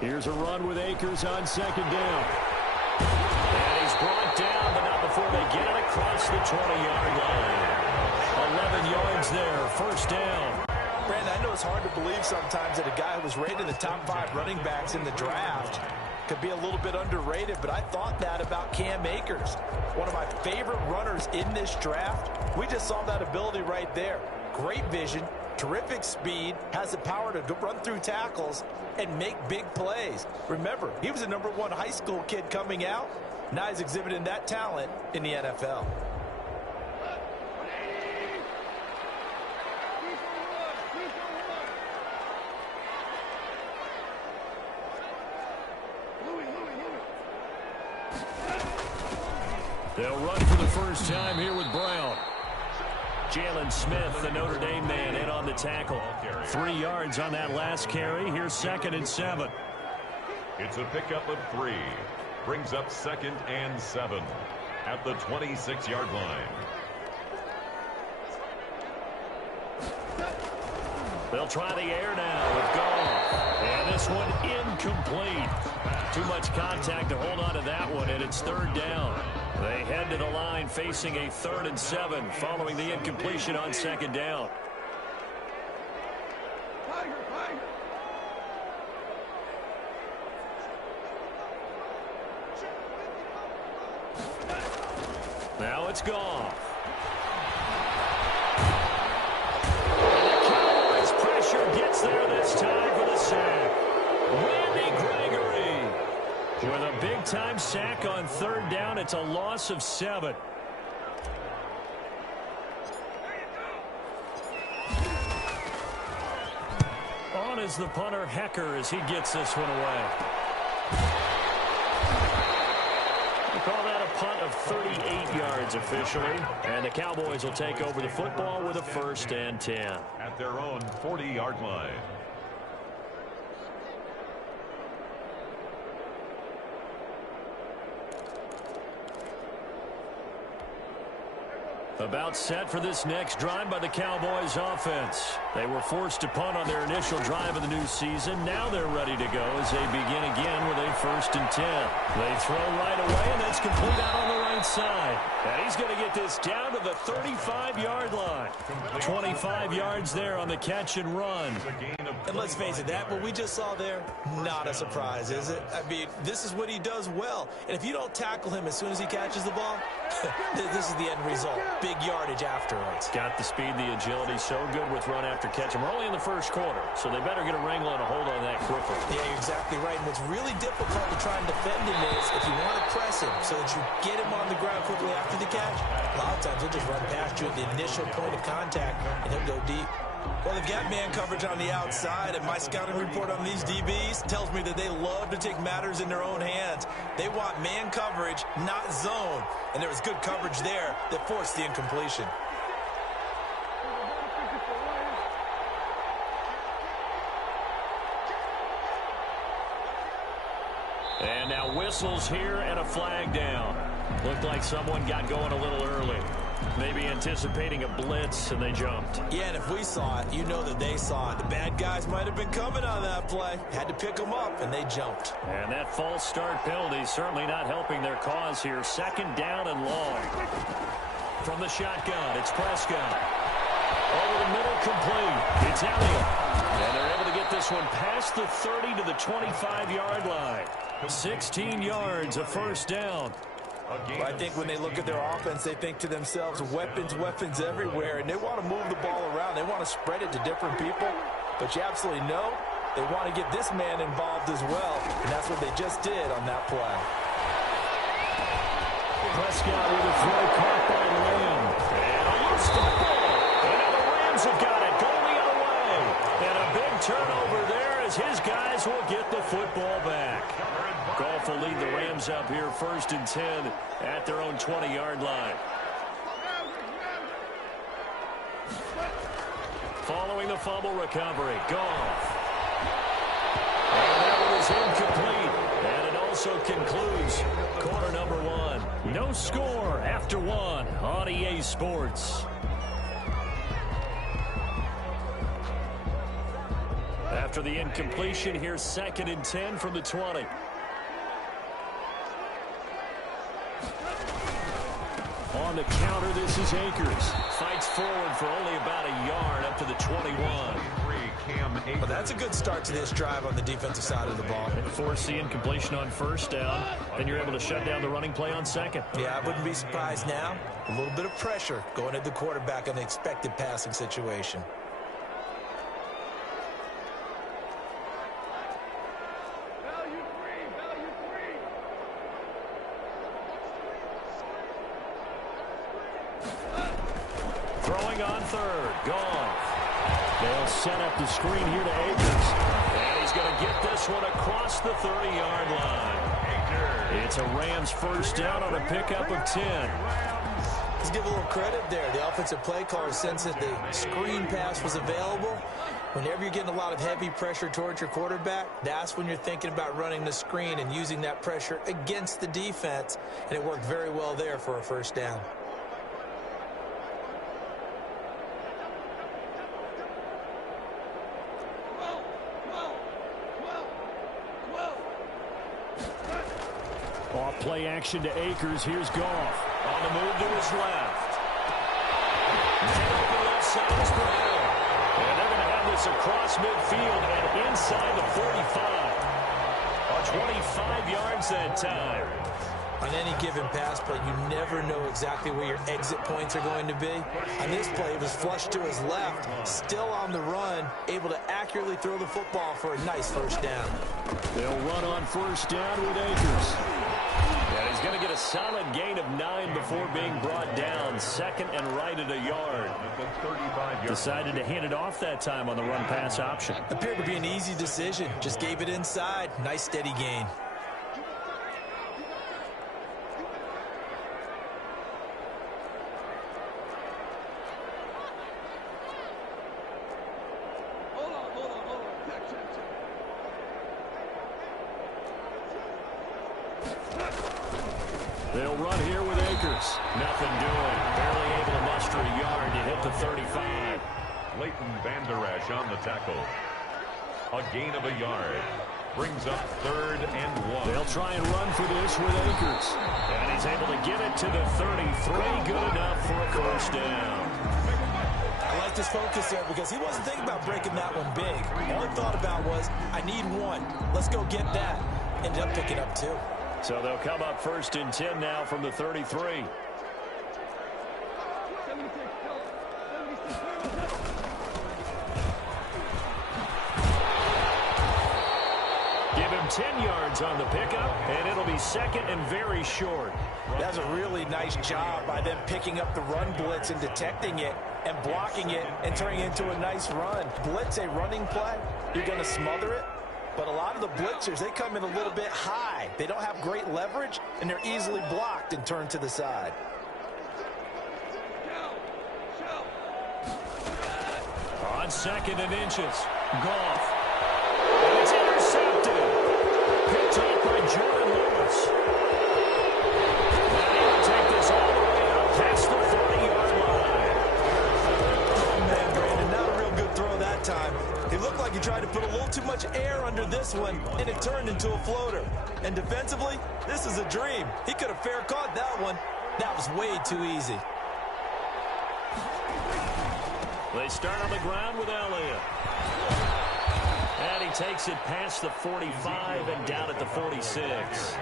Here's a run with Akers on second down. And he's brought down, but not before they get it across the 20-yard line. 11 yards there, first down. Brandon, I know it's hard to believe sometimes that a guy who was rated in the top 5 running backs in the draft could be a little bit underrated, but I thought that about Cam Akers. One of my favorite runners in this draft. We just saw that ability right there. Great vision, terrific speed, has the power to run through tackles and make big plays. Remember, he was a #1 high school kid coming out. Now he's exhibiting that talent in the NFL. They'll run for the first time here with Brown. Jalen Smith, the Notre Dame man, in on the tackle. 3 yards on that last carry. Here's 2nd and 7. It's a pickup of 3. Brings up 2nd and 7 at the 26-yard line. They'll try the air now with Goff. And this one incomplete. Too much contact to hold on to that one, and it's 3rd down. They head to the line facing a 3rd and 7 following the incompletion on 2nd down. Now it's Goff. And the Cowboys pressure gets there this time for the sack. Randy Gregory. With a big-time sack on 3rd down, it's a loss of 7. On is the punter, Hecker, as he gets this one away. We call that a punt of 38 yards officially. And the Cowboys will take over the football with a 1st and 10. At their own 40-yard line. About set for this next drive by the Cowboys offense. They were forced to punt on their initial drive of the new season. Now they're ready to go as they begin again with a 1st and 10. They throw right away, and that's complete out on the right side. And he's going to get this down to the 35-yard line. 25 yards there on the catch and run. And let's face it, that what we just saw there, not a surprise, is it? I mean, this is what he does well. And if you don't tackle him as soon as he catches the ball, this is the end result. Big yardage afterwards. Got the speed, the agility, so good with run after catch. And we're only in the 1st quarter, so they better get a wrangle and a hold on that quickly. Yeah, you're exactly right. And what's really difficult to try and defend him is if you want to press him so that you get him on the ground quickly after the catch, a lot of times he'll just run past you at the initial point of contact, and he'll go deep. Well, they've got man coverage on the outside, and my scouting report on these DBs tells me that they love to take matters in their own hands. They want man coverage, not zone. And there was good coverage there that forced the incompletion. And now whistles here and a flag down. Looked like someone got going a little early. Maybe anticipating a blitz, and they jumped. Yeah, and if we saw it, you know that they saw it. The bad guys might have been coming on that play. Had to pick them up, and they jumped. And that false start penalty certainly not helping their cause here. 2nd down and long. From the shotgun, it's Prescott. Over the middle, complete. It's Elliott. And they're able to get this one past the 30 to the 25-yard line. 16 yards, a 1st down. I think when they look at their offense, they think to themselves, weapons, weapons everywhere, and they want to move the ball around. They want to spread it to different people, but you absolutely know they want to get this man involved as well, and that's what they just did on that play. Prescott with a throw caught by Lamb. And a loose football. And now the Rams have got it going the other way. And a big turnover there as his guys will get the football back. Goff will lead the Rams up here 1st and 10 at their own 20-yard line. Following the fumble recovery, Goff. And that one is incomplete. And it also concludes quarter number 1. No score after 1 on EA Sports. After the incompletion, here's 2nd and 10 from the 20. On the counter, this is Akers. Fights forward for only about a yard up to the 21. Well, that's a good start to this drive on the defensive side of the ball. Force the incompletion on 1st down, and you're able to shut down the running play on 2nd. Yeah, I wouldn't be surprised now. A little bit of pressure going at the quarterback in the expected passing situation. Throwing on 3rd. Gone. They'll set up the screen here to Akers. And he's going to get this one across the 30-yard line. It's a Rams 1st down on a pickup of 10. Let's give a little credit there. The offensive play caller sensed that the screen pass was available. Whenever you're getting a lot of heavy pressure towards your quarterback, that's when you're thinking about running the screen and using that pressure against the defense. And it worked very well there for a 1st down. Off play action to Akers. Here's Goff. On the move to his left. Man open left side is Brown. And they're going to have this across midfield and inside the 45. On 25 yards that time. On any given pass play, you never know exactly where your exit points are going to be. On this play, it was flushed to his left, still on the run, able to accurately throw the football for a nice 1st down. They'll run on 1st down with Akers. And he's going to get a solid gain of 9 before being brought down. 2nd and right at a yard. Decided to hand it off that time on the run-pass option. Appeared to be an easy decision. Just gave it inside. Nice steady gain. They'll run here with Akers. Nothing doing. Barely able to muster a yard to hit the 35. Leighton Vander Esch on the tackle. A gain of a yard. Brings up 3rd and 1. They'll try and run for this with Akers. And he's able to get it to the 33. Good enough for a 1st down. I like his focus there because he wasn't thinking about breaking that one big. All he thought about was, I need 1. Let's go get that. Ended up picking up 2. So they'll come up 1st and 10 now from the 33. Give him 10 yards on the pickup, and it'll be 2nd and very short. That's a really nice job by them picking up the run blitz and detecting it and blocking it and turning it into a nice run. Blitz a running play, you're going to smother it. But a lot of the blitzers, they come in a little bit high. They don't have great leverage, and they're easily blocked and turned to the side. On 2nd and inches, Goff. And it's intercepted. Picked off by Jordan Lewis. And he'll take this all the way up past the 40-yard line. Oh, man, Brandon, not a real good throw that time. He looked like he tried to put a little too much air under this one, and it turned into a floater. And defensively, this is a dream. He could have fair caught that one. That was way too easy. They start on the ground with Elliott. And he takes it past the 45 and down at the 46.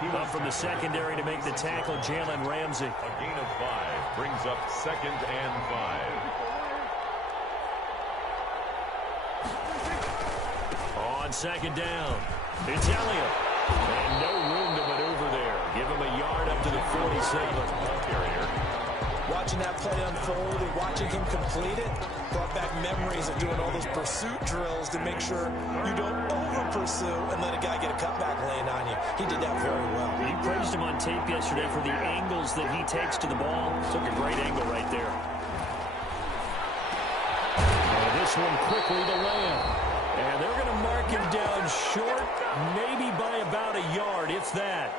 Up from the secondary to make the tackle, Jalen Ramsey. A gain of 5 brings up 2nd and 5. On 2nd down, it's Elliott. And no room to maneuver there. Give him a yard up to the 47. Watching that play unfold and watching him complete it brought back memories of doing all those pursuit drills to make sure you don't over-pursue and let a guy get a cutback lane on you. He did that very well. You praised him on tape yesterday for the angles that he takes to the ball. Took a great angle right there. And this one quickly to Lamb. And they're going to mark him down short, maybe by about a yard, if that.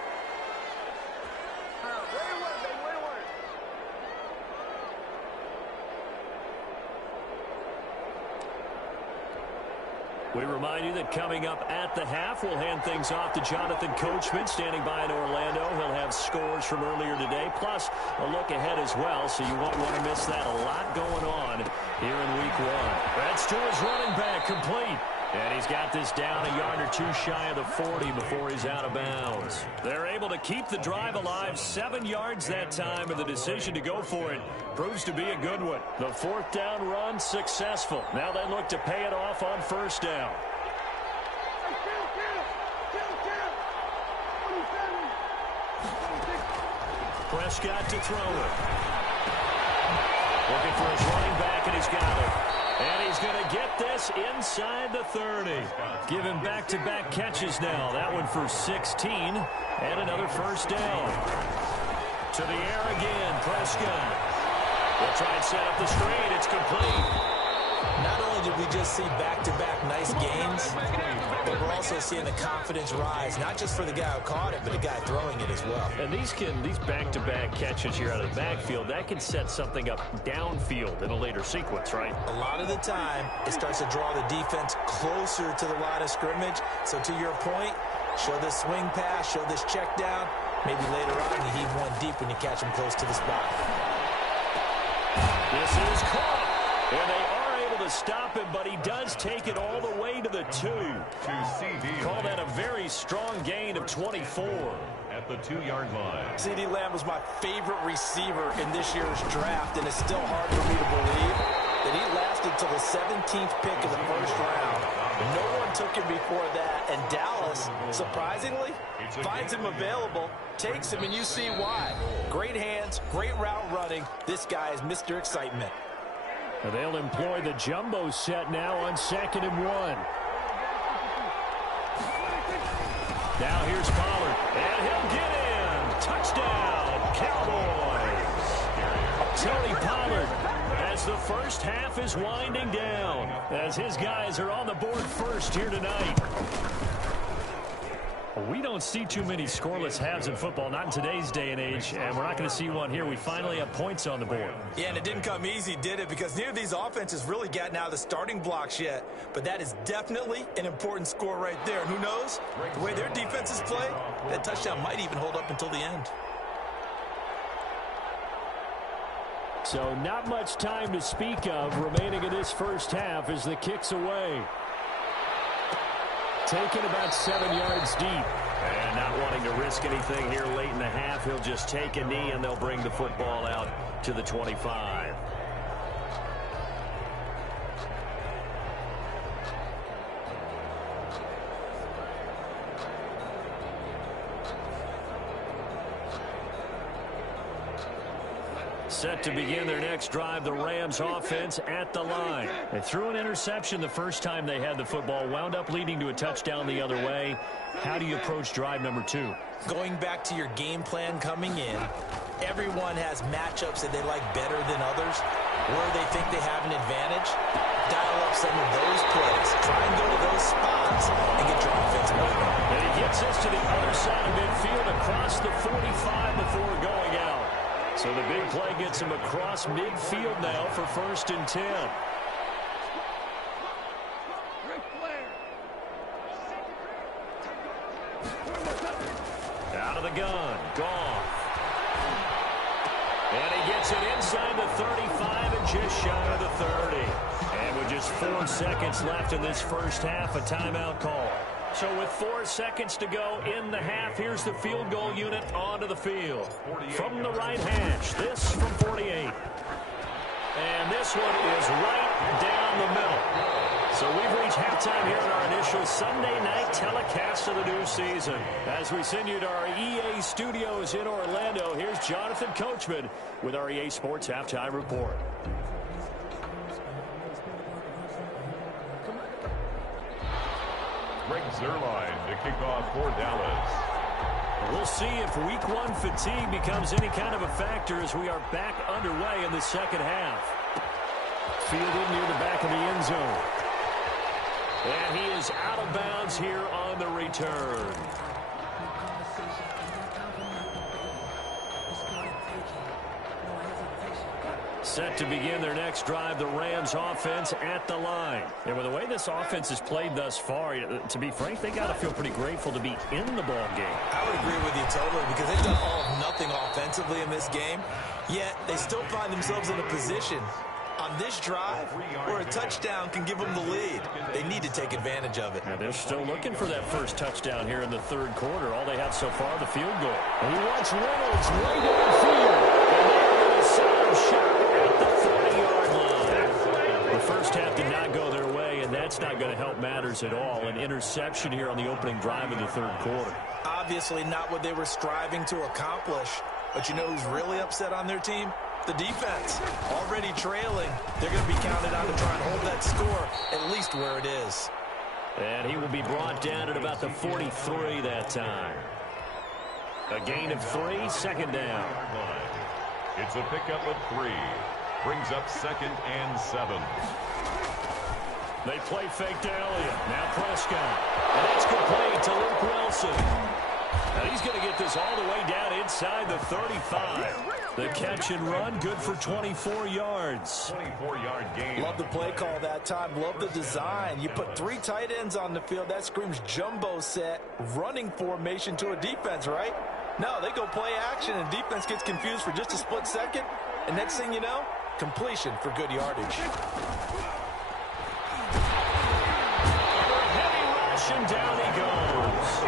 We remind you that coming up at the half, we'll hand things off to Jonathan Coachman, standing by in Orlando. He'll have scores from earlier today, plus a look ahead as well, so you won't want to miss that. A lot going on here in Week 1. That's to his running back, complete. And he's got this down a yard or two shy of the 40 before he's out of bounds. They're able to keep the drive alive, 7 yards that time, and the decision to go for it proves to be a good one. The 4th down run successful. Now they look to pay it off on 1st down. Prescott to throw it. Looking for his running back, and he's got it. And he's going to get this inside the 30. Give him back-to-back catches now. That one for 16 and another 1st down. To the air again, Prescott. They'll try and set up the screen. It's complete. Not only did we just see back-to-back nice gains, but we're also seeing the confidence rise, not just for the guy who caught it, but the guy throwing it as well. And these back-to-back catches here out of the backfield, that can set something up downfield in a later sequence, right? A lot of the time, it starts to draw the defense closer to the line of scrimmage. So to your point, show this swing pass, show this check down. Maybe later on you heave one deep when you catch him close to the spot. This is caught. And they are able to stop him, but he does take it all the way to the 2. Call that a very strong gain of 24. At the 2-yard line. CeeDee Lamb was my favorite receiver in this year's draft, and it's still hard for me to believe that he lasted till the 17th pick of the 1st round. No one took him before that, and Dallas, surprisingly, finds him available, takes him, and you see why. Great hands, great route running. This guy is Mr. Excitement. They'll employ the jumbo set now on 2nd and 1. Now here's Pollard, and he'll get in. Touchdown, Cowboys. Tony Pollard, as the 1st half is winding down, as his guys are on the board first here tonight. We don't see too many scoreless halves in football, not in today's day and age, and we're not going to see one here. We finally have points on the board. Yeah, and it didn't come easy, did it? Because neither of these offenses really gotten out of the starting blocks yet. But that is definitely an important score right there. And who knows? The way their defenses play, that touchdown might even hold up until the end. So not much time to speak of remaining in this 1st half as the kick's away. Taken about 7 yards deep. And not wanting to risk anything here late in the half, he'll just take a knee and they'll bring the football out to the 25. Set to begin their next drive, the Rams offense at the line. They threw an interception the first time they had the football, wound up leading to a touchdown the other way. How do you approach drive number 2? Going back to your game plan coming in, everyone has matchups that they like better than others, where they think they have an advantage. Dial up some of those plays. Try and go to those spots and get your offense moving. And he gets us to the other side of midfield across the 45 before going out. So the big play gets him across midfield now for 1st and 10. Out of the gun, Goff. And he gets it inside the 35 and just shy of the 30. And with just 4 seconds left in this 1st half, a timeout call. So with 4 seconds to go in the half, here's the field goal unit onto the field. From the right hash, this from 48. And this one is right down the middle. So we've reached halftime here in our initial Sunday night telecast of the new season. As we send you to our EA studios in Orlando, here's Jonathan Coachman with our EA Sports Halftime Report. Greg Zuerlein to kick off for Dallas. We'll see if Week 1 fatigue becomes any kind of a factor as we are back underway in the 2nd half. Fielded near the back of the end zone. And he is out of bounds here on the return. Set to begin their next drive, the Rams offense at the line. And with the way this offense has played thus far, to be frank, they got to feel pretty grateful to be in the ball game. I would agree with you totally because they've done all of nothing offensively in this game, yet they still find themselves in a position on this drive where a touchdown can give them the lead. They need to take advantage of it. Now they're still looking for that first touchdown here in the third quarter. All they have so far, the field goal. And he wants Reynolds way downfield. And they're going to set a shot at the 30-yard line. The first half did not go their way, and that's not going to help matters at all. An interception here on the opening drive of the third quarter. Obviously not what they were striving to accomplish. But you know who's really upset on their team? The defense. Already trailing. They're going to be counted on to try and hold that score at least where it is. And he will be brought down at about the 43 that time. A gain of 3, second down. It's a pickup of 3. Brings up 2nd and 7. They play fake to Elliott. Now Prescott. And it's complete to Luke Wilson. And he's going to get this all the way down inside the 35. The catch and run, good for 24 yards. 24-yard gain. Love the play call that time. Love the design. You put 3 tight ends on the field. That screams jumbo set, running formation to a defense, right? No, they go play action, and defense gets confused for just a split second. And next thing you know, completion for good yardage. Heavy rush, and down he goes.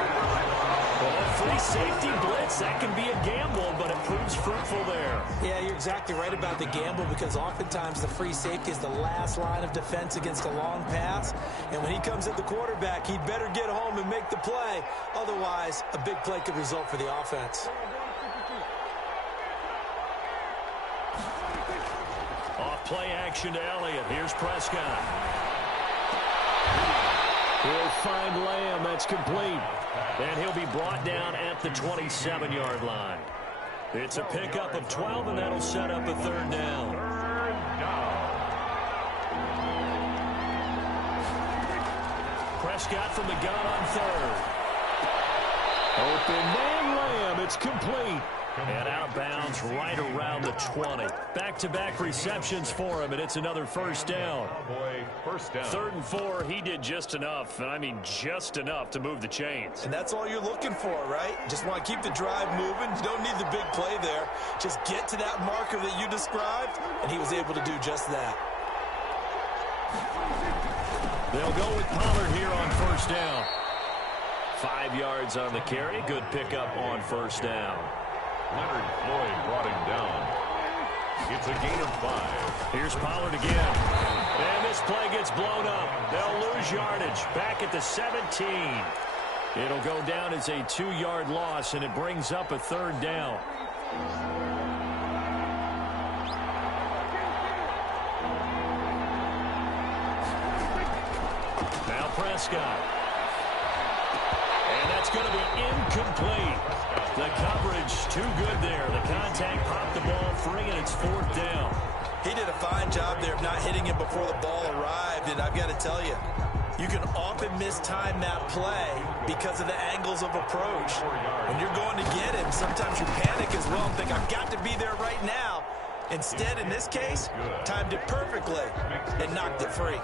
Well, a free safety blitz, that can be a gamble, but it proves fruitful there. Yeah, you're exactly right about the gamble because oftentimes the free safety is the last line of defense against a long pass. And when he comes at the quarterback, he'd better get home and make the play. Otherwise, a big play could result for the offense. Off play action to Elliott. Here's Prescott. He'll find Lamb. That's complete. And he'll be brought down at the 27-yard line. It's a pickup of 12, and that'll set up a third down. Prescott from the gun on third. Open man Lamb. It's complete. And out of bounds right around the 20. Back-to-back receptions for him, and it's another first down. First down. 3rd and 4, he did just enough, and I mean just enough to move the chains. And that's all you're looking for, right? Just want to keep the drive moving. You don't need the big play there. Just get to that marker that you described, and he was able to do just that. They'll go with Pollard here on first down. 5 yards on the carry. Good pickup on first down. Leonard Floyd brought him down. It's a gain of 5. Here's Pollard again. And this play gets blown up. They'll lose yardage. Back at the 17. It'll go down as a 2-yard loss, and it brings up a third down. Now Prescott. And that's going to be incomplete. The coverage too good there. The contact popped the ball free, and it's 4th down. He did a fine job there of not hitting him before the ball arrived, and I've got to tell you, you can often mistime that play because of the angles of approach. When you're going to get him, sometimes you panic as well and think, I've got to be there right now. Instead, in this case, timed it perfectly and knocked it free.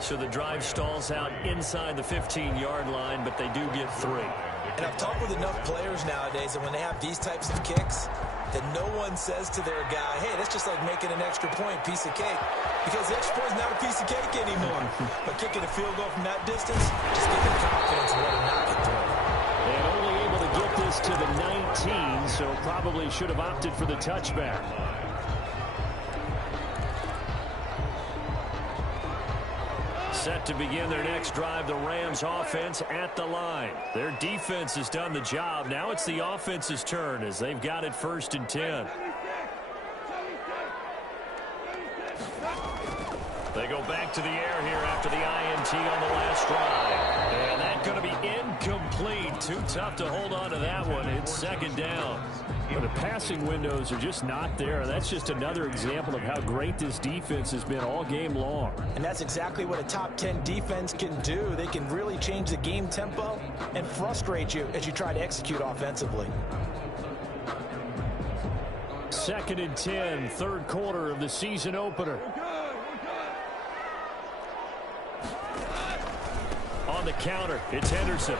So the drive stalls out inside the 15-yard line, but they do get 3. And I've talked with enough players nowadays that when they have these types of kicks, that no one says to their guy, hey, that's just like making an extra point, piece of cake. Because the extra point is not a piece of cake anymore. But kicking a field goal from that distance, just give him confidence and let him knock it through. And only able to get this to the 19, so probably should have opted for the touchback. Set to begin their next drive, the Rams offense at the line. Their defense has done the job. Now it's the offense's turn as they've got it 1st and 10. They go back to the air here after the INT on the last drive. And that's going to be incomplete. Too tough to hold on to that one. It's 2nd down. But the passing windows are just not there. That's just another example of how great this defense has been all game long. And that's exactly what a top 10 defense can do. They can really change the game tempo and frustrate you as you try to execute offensively. 2nd and 10, third quarter of the season opener. On the counter, it's Henderson.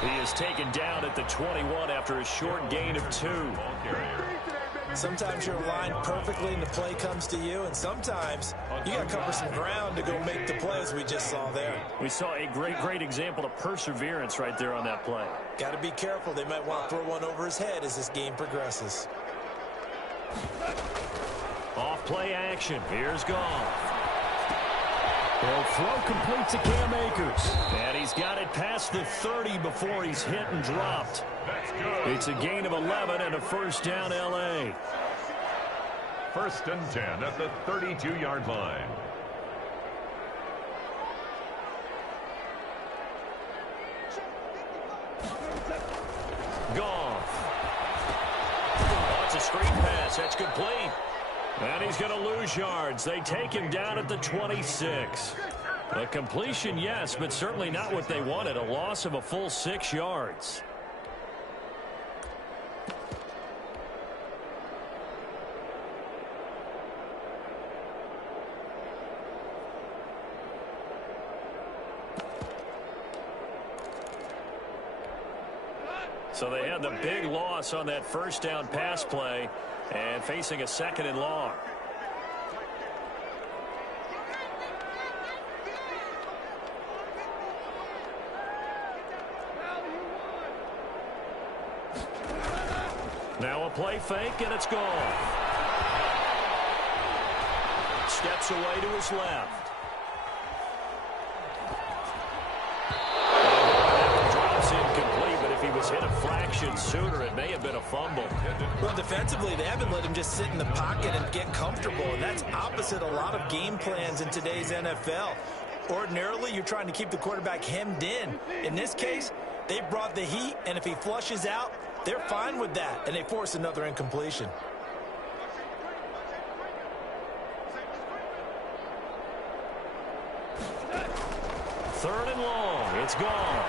He is taken down at the 21 after a short gain of 2. Sometimes you're aligned perfectly and the play comes to you, and sometimes you got to cover some ground to go make the play, as we just saw there. We saw a great example of perseverance right there on that play. Got to be careful. They might want to throw one over his head as this game progresses. Off play action. Here's Goff. He'll throw complete to Cam Akers. And he's got it past the 30 before he's hit and dropped. It's a gain of 11 and a first down, L.A. 1st and 10 at the 32-yard line. Goff. Oh, it's a screen pass. That's complete. And he's going to lose yards. They take him down at the 26. A completion, yes, but certainly not what they wanted. A loss of a full 6 yards. So they had the big loss on that first down pass play and facing a 2nd and long. Now a play fake, and it's gone. Steps away to his left. If he was hit a fraction sooner, it may have been a fumble. Well, defensively, they haven't let him just sit in the pocket and get comfortable, and that's opposite a lot of game plans in today's NFL. Ordinarily, you're trying to keep the quarterback hemmed in. In this case, they brought the heat, and if he flushes out, they're fine with that, and they force another incompletion. Third and long. It's gone.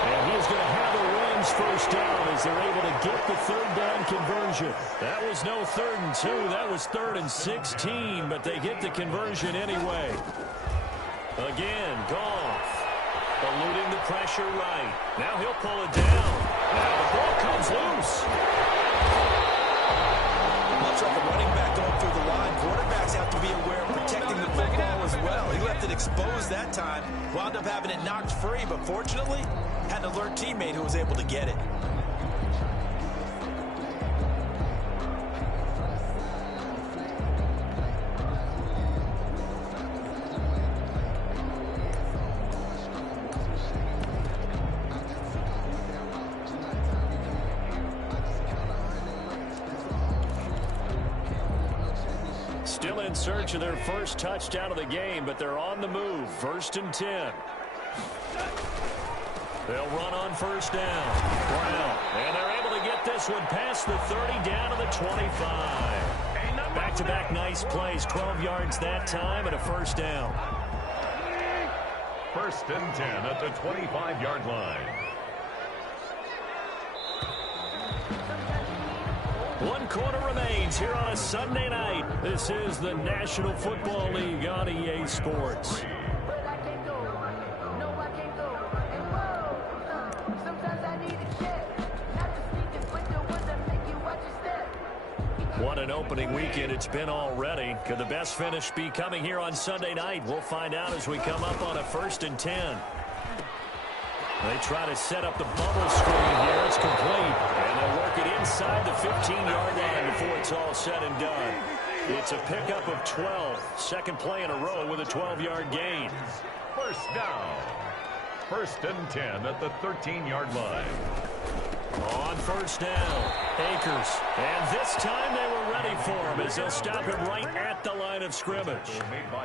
And he is going to have a Rams first down as they're able to get the third down conversion. That was no 3rd and 2. That was 3rd and 16, but they get the conversion anyway. Again, Goff eluding the pressure right. Now he'll pull it down. Now the ball comes loose. Much like a running back going through the line, quarterbacks have to be aware of protecting the football as well. He left it exposed that time, wound up having it knocked free, but fortunately, had an alert teammate who was able to get it. Still in search of their first touchdown of the game, but they're on the move. 1st and 10. They'll run on first down. Brown. And they're able to get this one past the 30 down to the 25. Back-to-back nice plays. 12 yards that time and a first down. 1st and 10 at the 25-yard line. 1 quarter remains here on a Sunday night. This is the National Football League on EA Sports. What an opening weekend it's been already. Could the best finish be coming here on Sunday night? We'll find out as we come up on a 1st and 10. They try to set up the bubble screen here. It's complete. And they'll work it inside the 15-yard line before it's all said and done. It's a pickup of 12. Second play in a row with a 12-yard gain. First down. 1st and 10 at the 13-yard line. On first down, Akers. And this time they were ready for him as they'll stop him right at the line of scrimmage.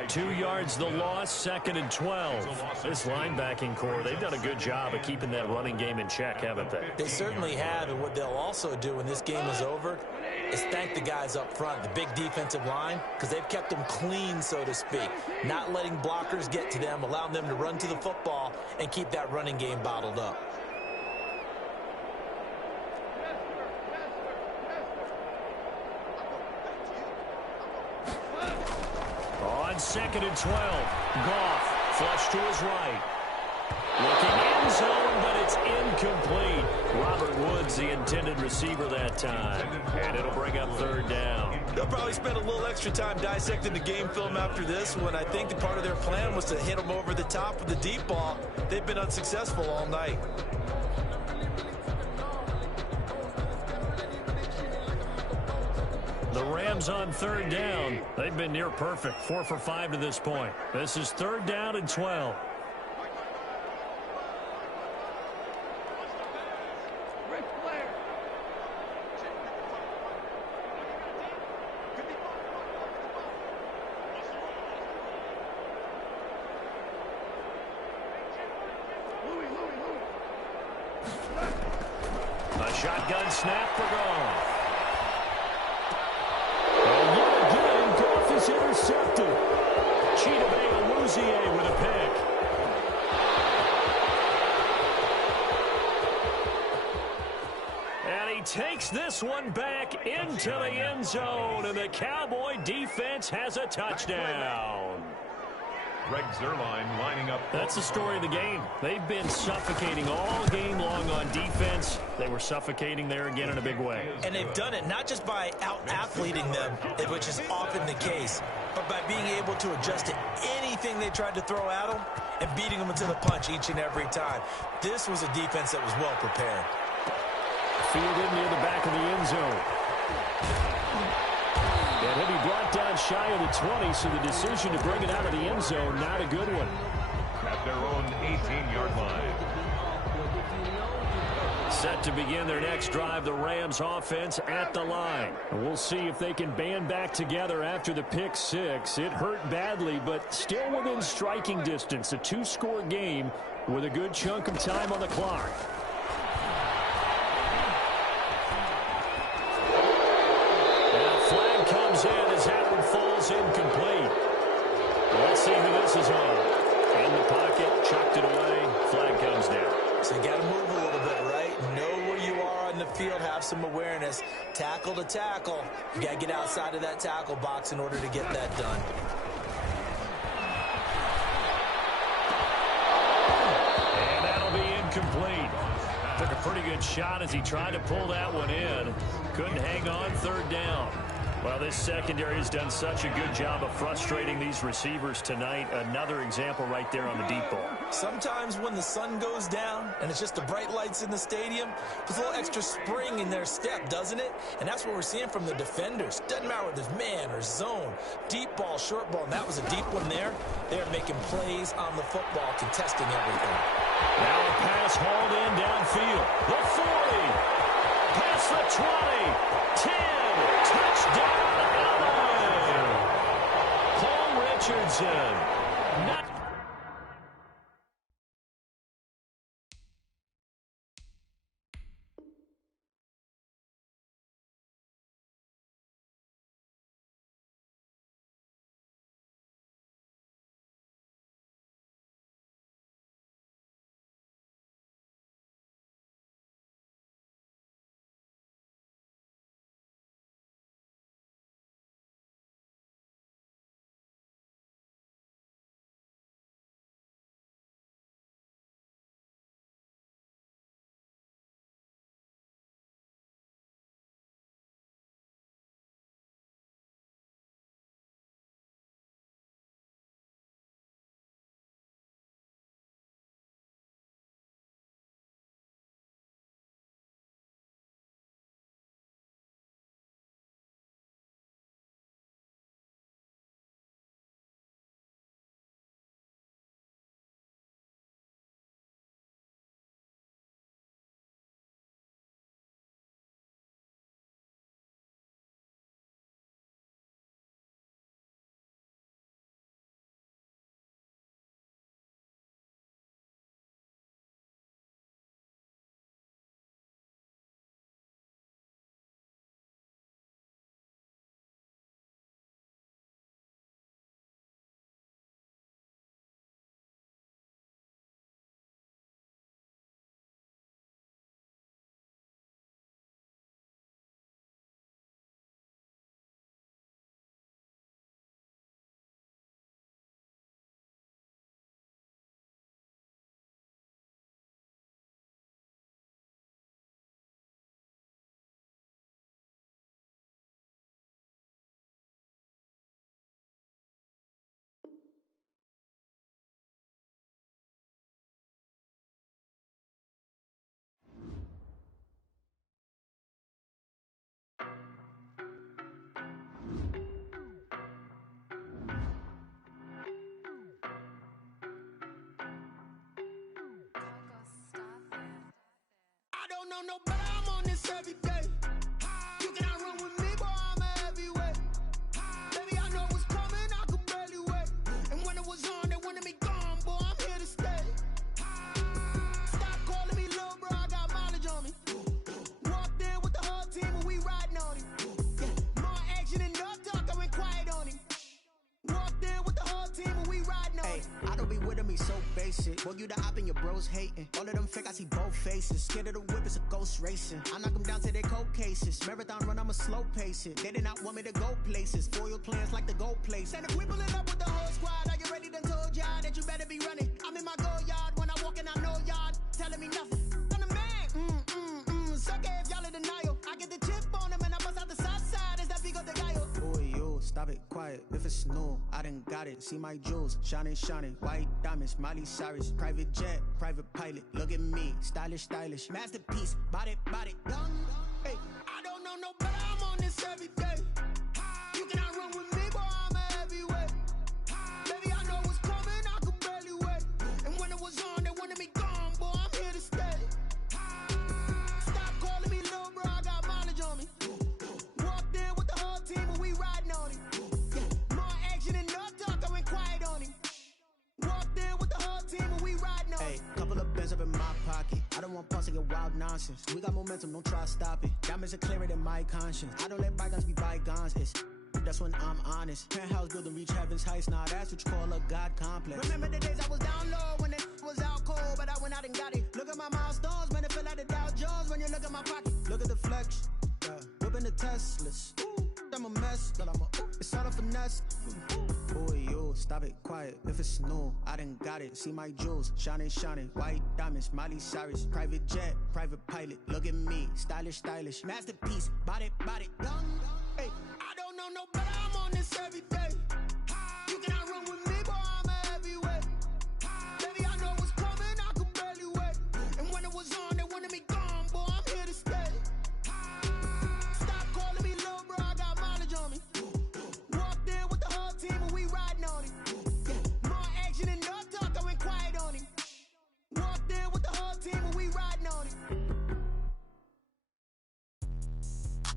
2 yards the loss, 2nd and 12. This linebacking core, they've done a good job of keeping that running game in check, haven't they? They certainly have, and what they'll also do when this game is over is thank the guys up front, the big defensive line, because they've kept them clean, so to speak. Not letting blockers get to them, allowing them to run to the football and keep that running game bottled up. on 2nd and 12. Goff, flush to his right. Looking end zone, but it's incomplete. Robert Woods, the intended receiver that time. And it'll bring up 3rd down. They'll probably spend a little extra time dissecting the game film after this one. I think the part of their plan was to hit them over the top with the deep ball. They've been unsuccessful all night. The Rams on 3rd down. They've been near perfect. 4 for 5 to this point. This is 3rd down and 12. A shotgun snap for Goff. And yet again, Goff is intercepted. Chidobe Awuzie with a pick. And he takes this one back into the end zone, and the Cowboy defense has a touchdown. Greg Zuerlein lining up. That's the story of the game. They've been suffocating all game long on defense. They were suffocating there again in a big way. And they've done it not just by out-athleting them, which is often the case, but by being able to adjust to anything they tried to throw at them and beating them into the punch each and every time. This was a defense that was well prepared. Fielded near the back of the end zone. And he'll be brought down shy of the 20, so the decision to bring it out of the end zone, not a good one. At their own 18-yard line. Set to begin their next drive, the Rams offense at the line. And we'll see if they can band back together after the pick six. It hurt badly, but still within striking distance. A 2-score game with a good chunk of time on the clock. Comes in as that one falls incomplete. Let's see who this is on. In the pocket, chucked it away. Flag comes down. So you got to move a little bit, right? Know where you are on the field, have some awareness. Tackle to tackle. You got to get outside of that tackle box in order to get that done. And that'll be incomplete. Took a pretty good shot as he tried to pull that one in. Couldn't hang on 3rd down. Well, this secondary has done such a good job of frustrating these receivers tonight. Another example right there on the deep ball. Sometimes when the sun goes down and it's just the bright lights in the stadium, there's a little extra spring in their step, doesn't it? And that's what we're seeing from the defenders. Doesn't matter whether it's man or zone, deep ball, short ball, and that was a deep one there. They're making plays on the football, contesting everything. Now a pass hauled in downfield. The 40. Past the 20. 10. Touchdown, LA! Paul Richardson. Not know no better, I'm on this every day. You cannot run with me, boy, I'm a heavyweight. Baby, I know what's coming, I could barely wait. And when it was on, they wanted me gone, boy, I'm here to stay. Stop calling me little bro, I got mileage on me. Walked in with the whole team and we riding on him. Yeah, more action and no talk, I went quiet on him. Walked in with the whole team and we riding on him. I don't be with him, he's so basic. Boy, you the op and your bros hating. All of them fake, I see both faces. Scared of the whip, it's a ghost racing. I knock them down to their cold cases. Marathon run, I'ma slow pace it. They did not want me to go places. Foil plans like the gold place. And if we pulling up with the whole squad, I get ready to told y'all that you better be running. I'm in my go yard when I walk in, I know y'all telling me nothing. I'm the man, suck it if y'all in denial. I get the chip on them and I bust out the south side. Is that big of the guy? Boy, yo, stop it, quiet. If it's new, I done got it. See my jewels, shining, shining. White diamonds, Miley Cyrus. Private jet, private pilot. Look at me, stylish, stylish. Masterpiece, body, young. Hey, I don't know no better, I'm on this every day. You cannot run with me, boy, I'm a heavyweight. Baby, I know what's coming, I could barely wait. And when it was on, they wanted me gone, boy, I'm here to stay. Stop calling me little bro, I got mileage on me. Walked in with the whole team and we riding on him. Yeah, more action and no talk, I went quiet on him. Walked in with the whole team and we riding on him. Hey, couple of bands up in my pocket. I don't want pause to get wild nonsense. We got momentum, don't try to stop it. Diamonds are clearer than my conscience. I don't let bygones be bygones. That's when I'm honest. Penthouse building, reach heaven's heights. Nah, that's what you call a God complex. Remember the days I was down low when it was out cold, but I went out and got it. Look at my milestones, man, it feel like the Dow Jones when you look at my pocket. Look at the flex, yeah. Whipping the Teslas. I'm a mess, but it's all a finesse. Boy, yo, stop it, quiet. If it's new, I done got it. See my jewels, shining, shining. White diamonds, Miley Cyrus. Private jet, private pilot. Look at me, stylish, stylish. Masterpiece, body, young. Hey, I don't know no better, I'm on this every day. You cannot run with me, boy, I'm a heavyweight. Baby, I know what's coming, I could barely wait. And when it was on, they wanted me gone, boy, I'm here to stay. Stop calling me little bro, I got mileage on me. Walked in with the whole team and we riding on him. Yeah, more action and no talk, I went quiet on him. Walked in with the whole team and we riding on him.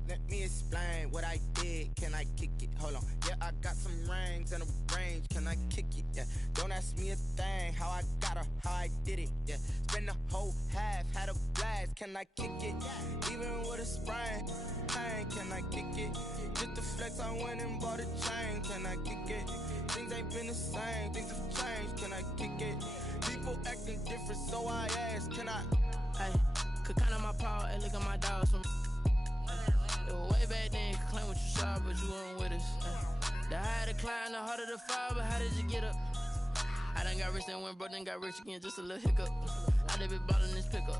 Let me explain what I did. Can I kick it? Hold on. Yeah, I got some rings and a range. Can I kick it? Yeah. Don't ask me a thing. How I got her, how I did it. Yeah. Spend the whole half, had a blast. Can I kick it? Even with a sprain. Pain, can I kick it? Just the flex, I went and bought a chain. Can I kick it? Things ain't been the same. Things have changed. Can I kick it? People acting different, so I ask. Can I? Hey, could count on my power and look at my dogs from. Way back then, you could claim what you saw, but you weren't with us. The higher the climb, the harder the fall, but how did you get up? I done got rich and went broke, then got rich again, just a little hiccup. I done been ballin' this pickup.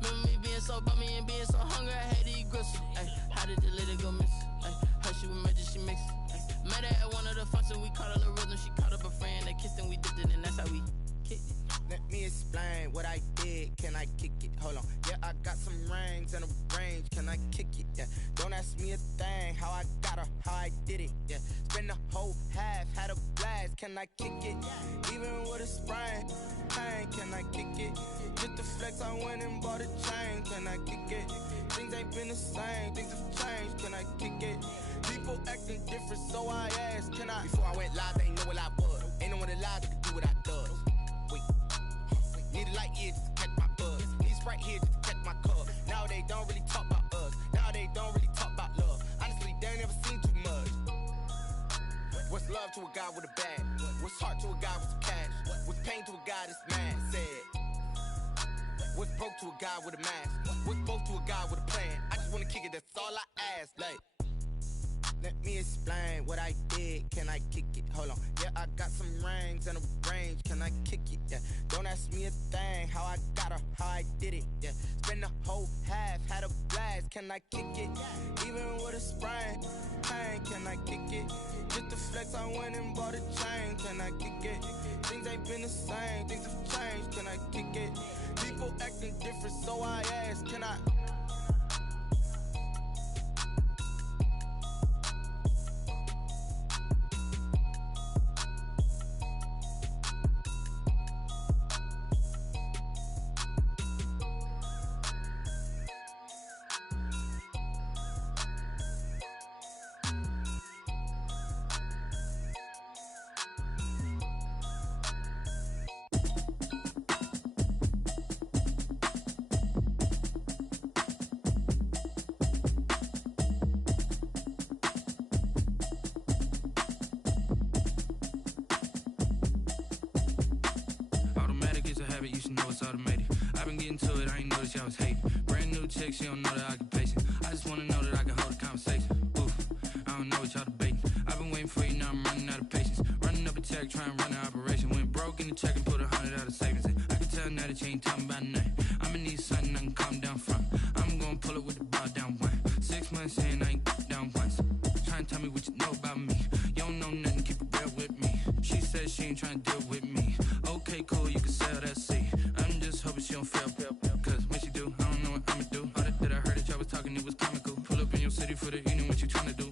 Remember me being so bummy and being so hungry, I had to eat gristle. How did the lady go miss? How she was magic, she mixed. Met her at one of the functions, we caught her the rhythm, she caught up a friend, they kissed and we dipped it, and that's how we kicked it. Let me explain what I did. Can I kick it? Hold on. Yeah, I got some rings and a range. Can I kick it? Yeah. Don't ask me a thing. How I got her, how I did it. Yeah. Spend the whole half, had a blast. Can I kick it? Even with a sprain. Pain, can I kick it? Just the flex, I went and bought a chain. Can I kick it? Things ain't been the same. Things have changed. Can I kick it? People acting different, so I asked. Can I? Before I went live, they ain't know what I was. Ain't no one alive that could do what I does. Wait. Need a light year just to catch my buzz. Need Sprite here just to catch my cup. Now they don't really talk about us. Now they don't really talk about love. Honestly, they ain't never seen too much. What's love to a guy with a bag? What's heart to a guy with some cash? What's pain to a guy that's mad? Said. What's broke to a guy with a mask? What's both to a guy with a plan? I just wanna kick it, that's all I ask. Like, let me explain what I did. Can I kick it? Hold on. Yeah, I got some rings and a range. Can I kick it? Yeah. Don't ask me a thing. How I got her, how I did it. Yeah. Spend the whole half, had a blast. Can I kick it? Even with a sprain. Pain, can I kick it? Just the flex, I went and bought a chain. Can I kick it? Things ain't been the same. Things have changed. Can I kick it? People acting different, so I ask. Can I? was hate. Brand new chick, she don't know the occupation. I just wanna know that I can hold a conversation. Oof, I don't know what y'all debating. I've been waiting for you, now I'm running out of patience. Running up a check, trying to run an operation. Went broke in the check and put 100 out of savings in. I can tell now that you ain't talking about nothing. I'ma need something I can calm down from. I'm gonna pull it with the bar down one. 6 months in, I ain't down once. Trying to tell me what you know about me. You don't know nothing, keep it real with me. She said she ain't trying to deal with me. Okay, cool, you can sell that seat. I'm just hoping she don't fail. Cause when she do, I don't know what I'ma do. All that I heard that y'all was talking, it was comical. Pull up in your city for the evening, what you trying to do?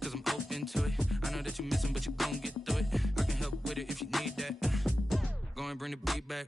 Cause I'm open to it. I know that you missing, but you gon' get through it. I can help with it if you need that. Go and bring the beat back.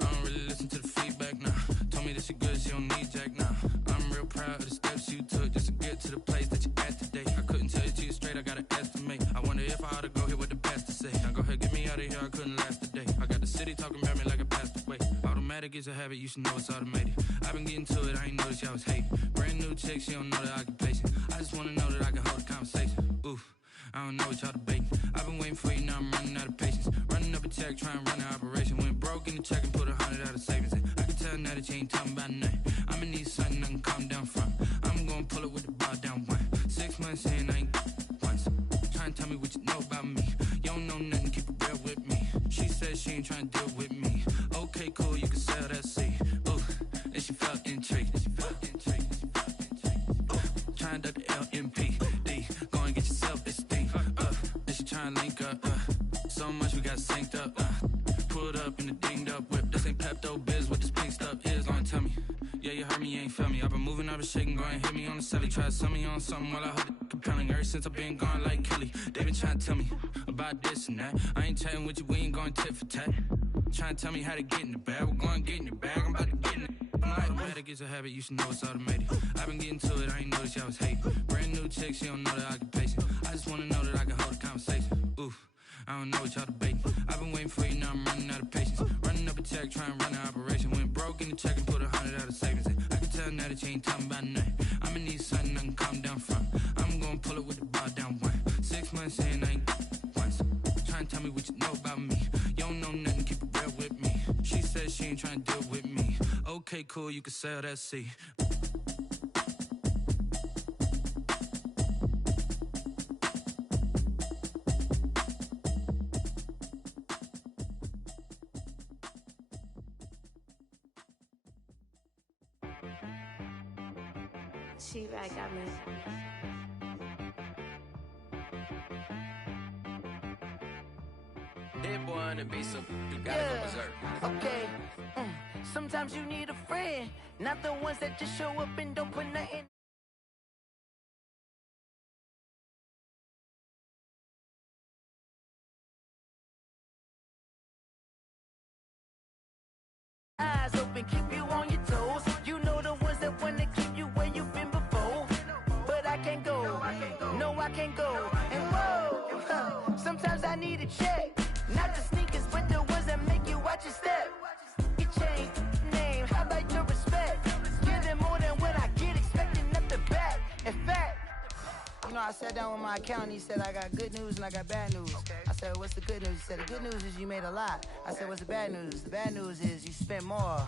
I don't really listen to the feedback, nah. Told me that she good, she don't need jack, nah. I'm real proud of the steps you took just to get to the place that you at today. I couldn't tell you to you straight, I gotta estimate. I wonder if I ought to go here with the pastor say. Now go ahead, get me out of here, I couldn't last today. I got the city talking about me like a passed away. Automatic is a habit, you should know it's automated. I've been getting to it, I ain't noticed y'all was hate. Brand new chick, she don't know the occupation. I just wanna know that I can hold a conversation. Oof, I don't know what y'all debating. I've been waiting for you, now I'm running out of patience. Running up a check, trying to run an operation. Went broke in the check and put 100 out of savings in. I can tell now that you ain't talking about nothing. I'ma need something I can calm down from. I'm gonna pull it with the bar down one. 6 months in, I ain't once. Trying to tell me what you know about me. You don't know nothing, keep it real with me. She said she ain't trying to deal with me. Okay, cool, you can sell that seat. Ooh, and she felt intrigued. Trying to duck the LMPD. Go and get yourself esteem. And she trying to link up. So much we got synced up. Pulled up in the dinged up whip. This ain't Pepto Biz, what this pink stuff is. Long tell me. Yeah, you heard me, you ain't felt me. I've been moving, I've been shaking, go and hit me on the celly. Try to sell me on something while I heard it compelling. Ever since I've been gone like Kelly, they been trying to tell me about this and that. I ain't chatting with you, we ain't going tit for tat. Trying to tell me how to get in the bag, we're going to get in the bag, I'm about to get in it. Automatic is a habit, you should know it's automated. I've been getting to it, I ain't noticed y'all was hate. Brand new chick, she don't know the occupation. I just wanna know that I can hold a conversation. Oof, I don't know what y'all debating. I've been waiting for you, now I'm running out of patience. Running up a check, trying to run an operation. Went broke in the check and put 100 out of savings in. I can tell now that you ain't talking about nothing. I'ma need something I can calm down from. I'm gonna pull it with the bar down one. 6 months in, I ain't once. Trying to tell me what you know about me. You don't know nothing, keep it real with me. She said she ain't trying to deal with me. Okay, cool, you can sell that seat. She right, got me. Hit boy on the beat, so you gotta go berserk. Okay. Sometimes you need a friend, not the ones that just show up and don't put nothing. Eyes open, keep you on your toes. You know the ones that wanna keep you where you've been before. But I can't go, no, I can't go. And whoa, sometimes I need a check. Not the sneakers, but the ones that make you watch your step. You change name, how about your respect? Giving more than what I get, expecting nothing back. In fact, you know, I sat down with my accountant, he said, I got good news and I got bad news. I said, what's the good news? He said, the good news is you made a lot. I said, what's the bad news? The bad news is you spent more.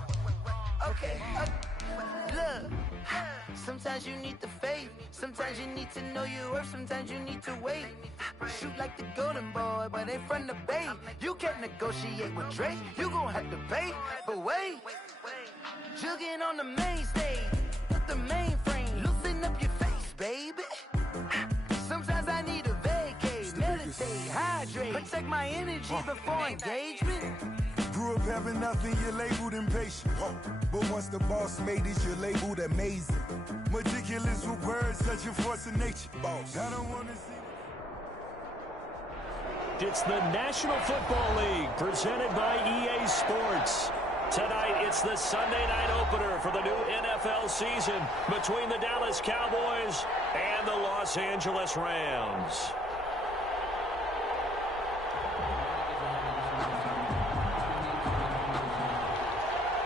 Okay, look, sometimes you need the faith, sometimes you need to know your worth, sometimes you need to wait. Shoot like the golden boy, but ain't from the bay. You can't negotiate with Drake, you gon' have to pay. But wait, jugging on the main stage, with the mainframe, loosen up your face, baby. Sometimes I need a vacate, meditate, hydrate, protect my energy before engagement. Grew up having nothing, you're labeled impatient. But once the boss made it, you're labeled amazing. Meticulous with words, such a force of nature. Boss. I don't want to see. It's the National Football League presented by EA Sports. Tonight, it's the Sunday night opener for the new NFL season between the Dallas Cowboys and the Los Angeles Rams.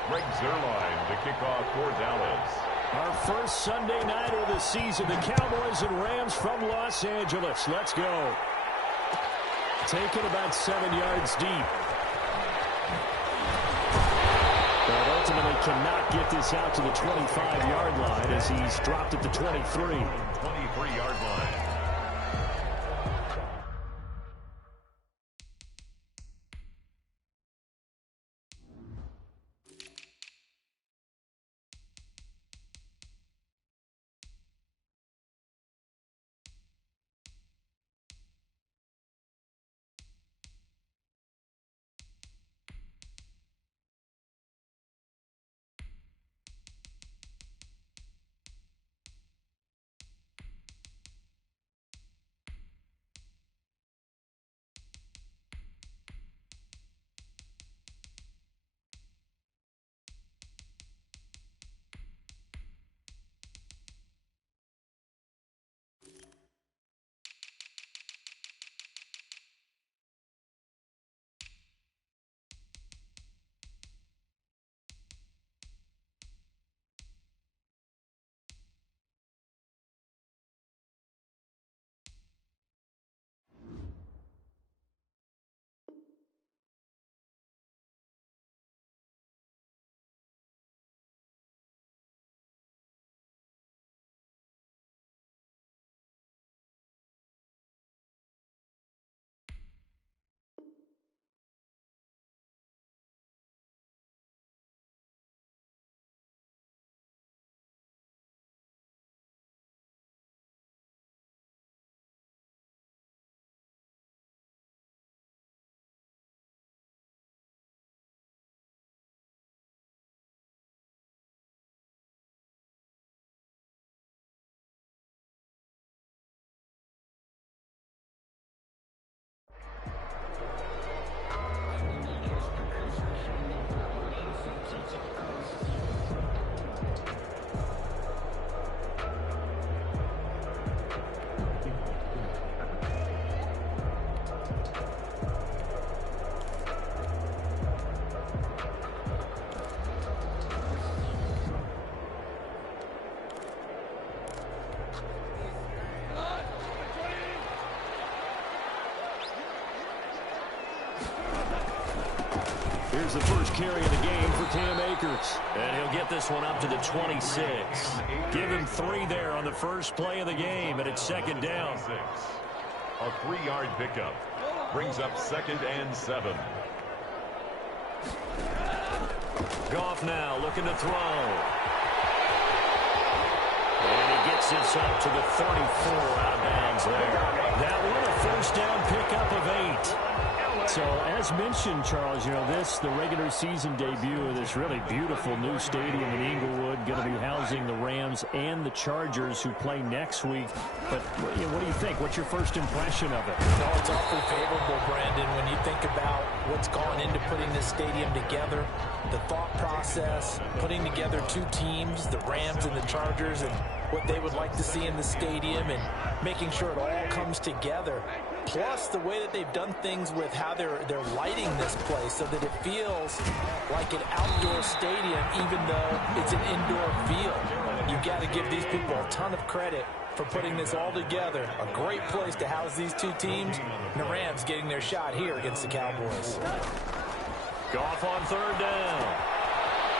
Greg Zerline to kick off for Dallas. Our first Sunday nighter of the season, the Cowboys and Rams from Los Angeles. Let's go. Taken about 7 yards deep. But ultimately cannot get this out to the 25-yard line as he's dropped at the 23. 23-yard line. Here's the first carry of the game for Cam Akers. And he'll get this one up to the 26. Give him 3 there on the first play of the game, and it's second down. A 3-yard pickup brings up 2nd and 7. Goff now looking to throw. And he gets this up to the 34 out of bounds there. That one a first down pickup of 8. So, as mentioned, Charles, you know, the regular season debut of this really beautiful new stadium in Inglewood, going to be housing the Rams and the Chargers who play next week. But what do you think? What's your first impression of it? No, it's awfully favorable, Brandon, when you think about what's gone into putting this stadium together, the thought process, putting together 2 teams, the Rams and the Chargers, and what they would like to see in the stadium, and making sure it all comes together. Plus, the way that they've done things with how they're lighting this place so that it feels like an outdoor stadium, even though it's an indoor field. You've got to give these people a ton of credit for putting this all together. A great place to house these 2 teams. And the Rams getting their shot here against the Cowboys. Goff on 3rd down.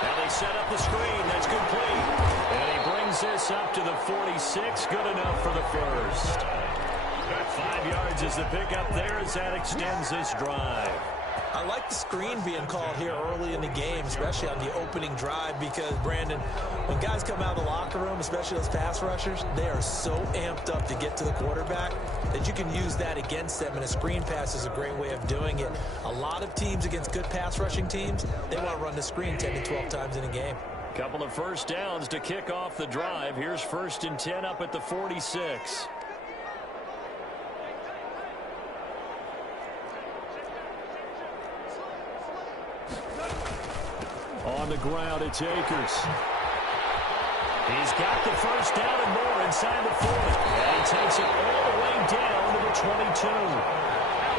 Now they set up the screen. That's complete. And he brings this up to the 46. Good enough for the first. 5 yards is the pickup there as that extends this drive. I like the screen being called here early in the game, especially on the opening drive, because, Brandon, when guys come out of the locker room, especially those pass rushers, they are so amped up to get to the quarterback that you can use that against them, and a screen pass is a great way of doing it. A lot of teams against good pass rushing teams, they want to run the screen 10 to 12 times in a game. Couple of first downs to kick off the drive. Here's 1st and 10 up at the 46. On the ground, it's Akers. He's got the first down and more inside the 40. And he takes it all the way down to the 22.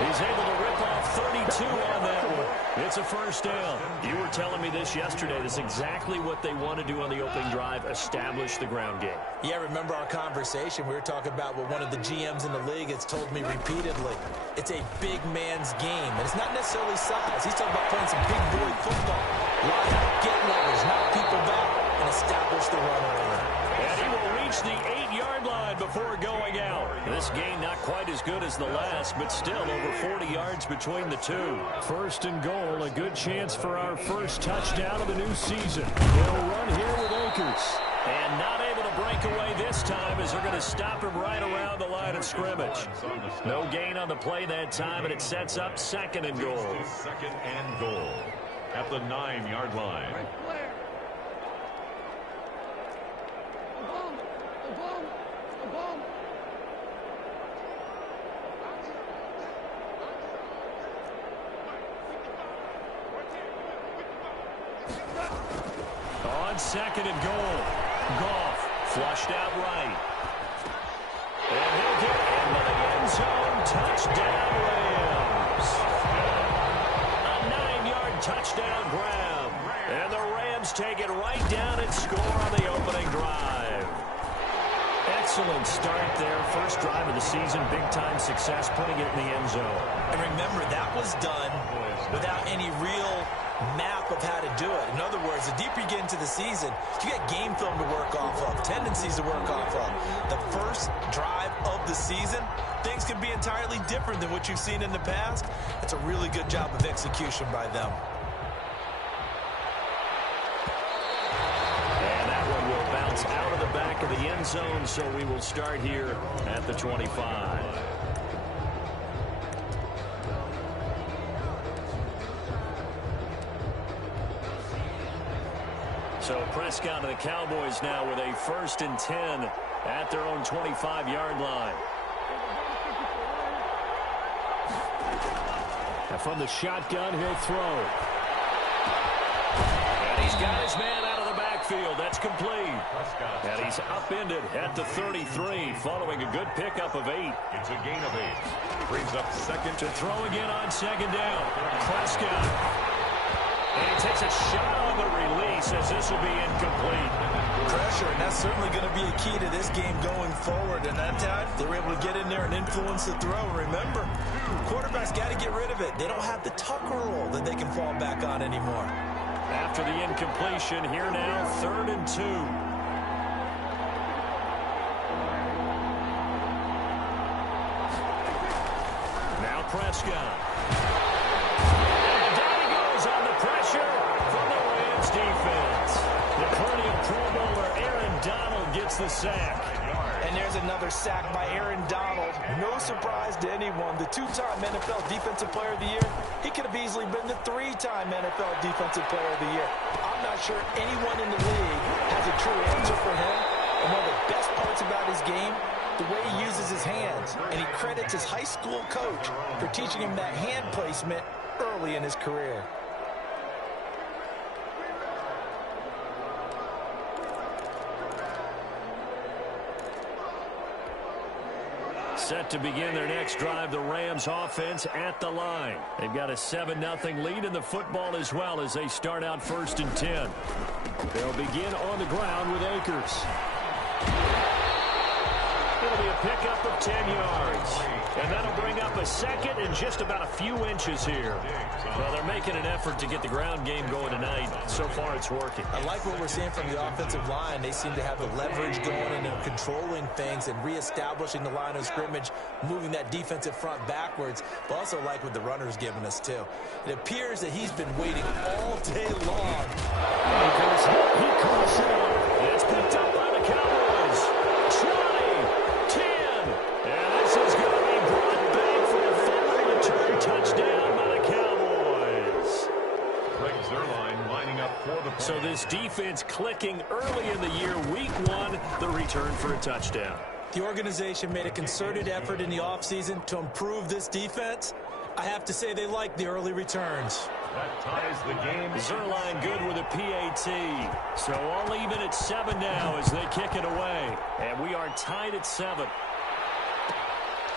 He's able to rip rip off 32 on that one. It's a first down. You were telling me this yesterday. That's exactly what they want to do on the opening drive, establish the ground game. Yeah, remember our conversation? We were talking about what one of the GMs in the league has told me repeatedly. It's a big man's game, and it's not necessarily size. He's talking about playing some big boy football. Line up, get leverage, knock people back, and establish the run early. And he will reach the 8-yard line before going out. This game not quite as good as the last, but still over 40 yards between the two. First and goal, a good chance for our first touchdown of the new season. They'll run here with Akers. And not able to break away this time as they're going to stop him right around the line of scrimmage. No gain on the play that time, and it sets up second and goal. Second and goal at the 9-yard line. On second and goal, Goff flushed out right. And he'll get into the end zone. Touchdown, Rams. A 9-yard touchdown grab. And the Rams take it right down and score on the opening drive. Excellent start there. First drive of the season. Big-time success putting it in the end zone. And remember, that was done without any real map of how to do it. In other words, the deeper you get into the season, you get game film to work off of, tendencies to work off of. The first drive of the season, things can be entirely different than what you've seen in the past. It's a really good job of execution by them. And that one will bounce out of the back of the end zone, so we will start here at the 25. So Prescott and the Cowboys now with a 1st and 10 at their own 25-yard line. And from the shotgun, he'll throw. And he's got his man out of the backfield. That's complete. And he's upended at the 33, following a good pickup of 8. It's a gain of 8. Brings up second. To throw again on second down. Prescott. And he takes a shot on the release as this will be incomplete. Pressure, and that's certainly going to be a key to this game going forward. And that time, they were able to get in there and influence the throw. Remember, quarterbacks got to get rid of it. They don't have the Tucker rule that they can fall back on anymore. After the incompletion, here now, 3rd and 2. Now Prescott. On the pressure from the Rams defense. The perennial Pro Bowler Aaron Donald gets the sack. And there's another sack by Aaron Donald. No surprise to anyone. The 2-time NFL Defensive Player of the Year. He could have easily been the 3-time NFL Defensive Player of the Year. I'm not sure anyone in the league has a true answer for him. And one of the best parts about his game, the way he uses his hands. And he credits his high school coach for teaching him that hand placement early in his career. Set to begin their next drive, the Rams offense at the line. They've got a 7-0 lead in the football as well as they start out 1st and 10. They'll begin on the ground with Akers. It'll be a pickup of 10 yards. And that'll bring up a second and just about a few inches here. Well, they're making an effort to get the ground game going tonight. So far, it's working. I like what we're seeing from the offensive line. They seem to have the leverage going and they're controlling things and reestablishing the line of scrimmage, moving that defensive front backwards. But also like what the runner's giving us, too. It appears that he's been waiting all day long. He calls it up. It's picked up by the Cowboys. 20, 10. And this is going to be brought back for a final return touchdown by the Cowboys. Greg Zuerlein lining up for the point. So this defense clicking early in the year, week 1, the return for a touchdown. The organization made a concerted effort in the offseason to improve this defense. I have to say they like the early returns. That ties the game. Zuerlein good with a PAT. So all even at 7 now as they kick it away. And we are tied at 7.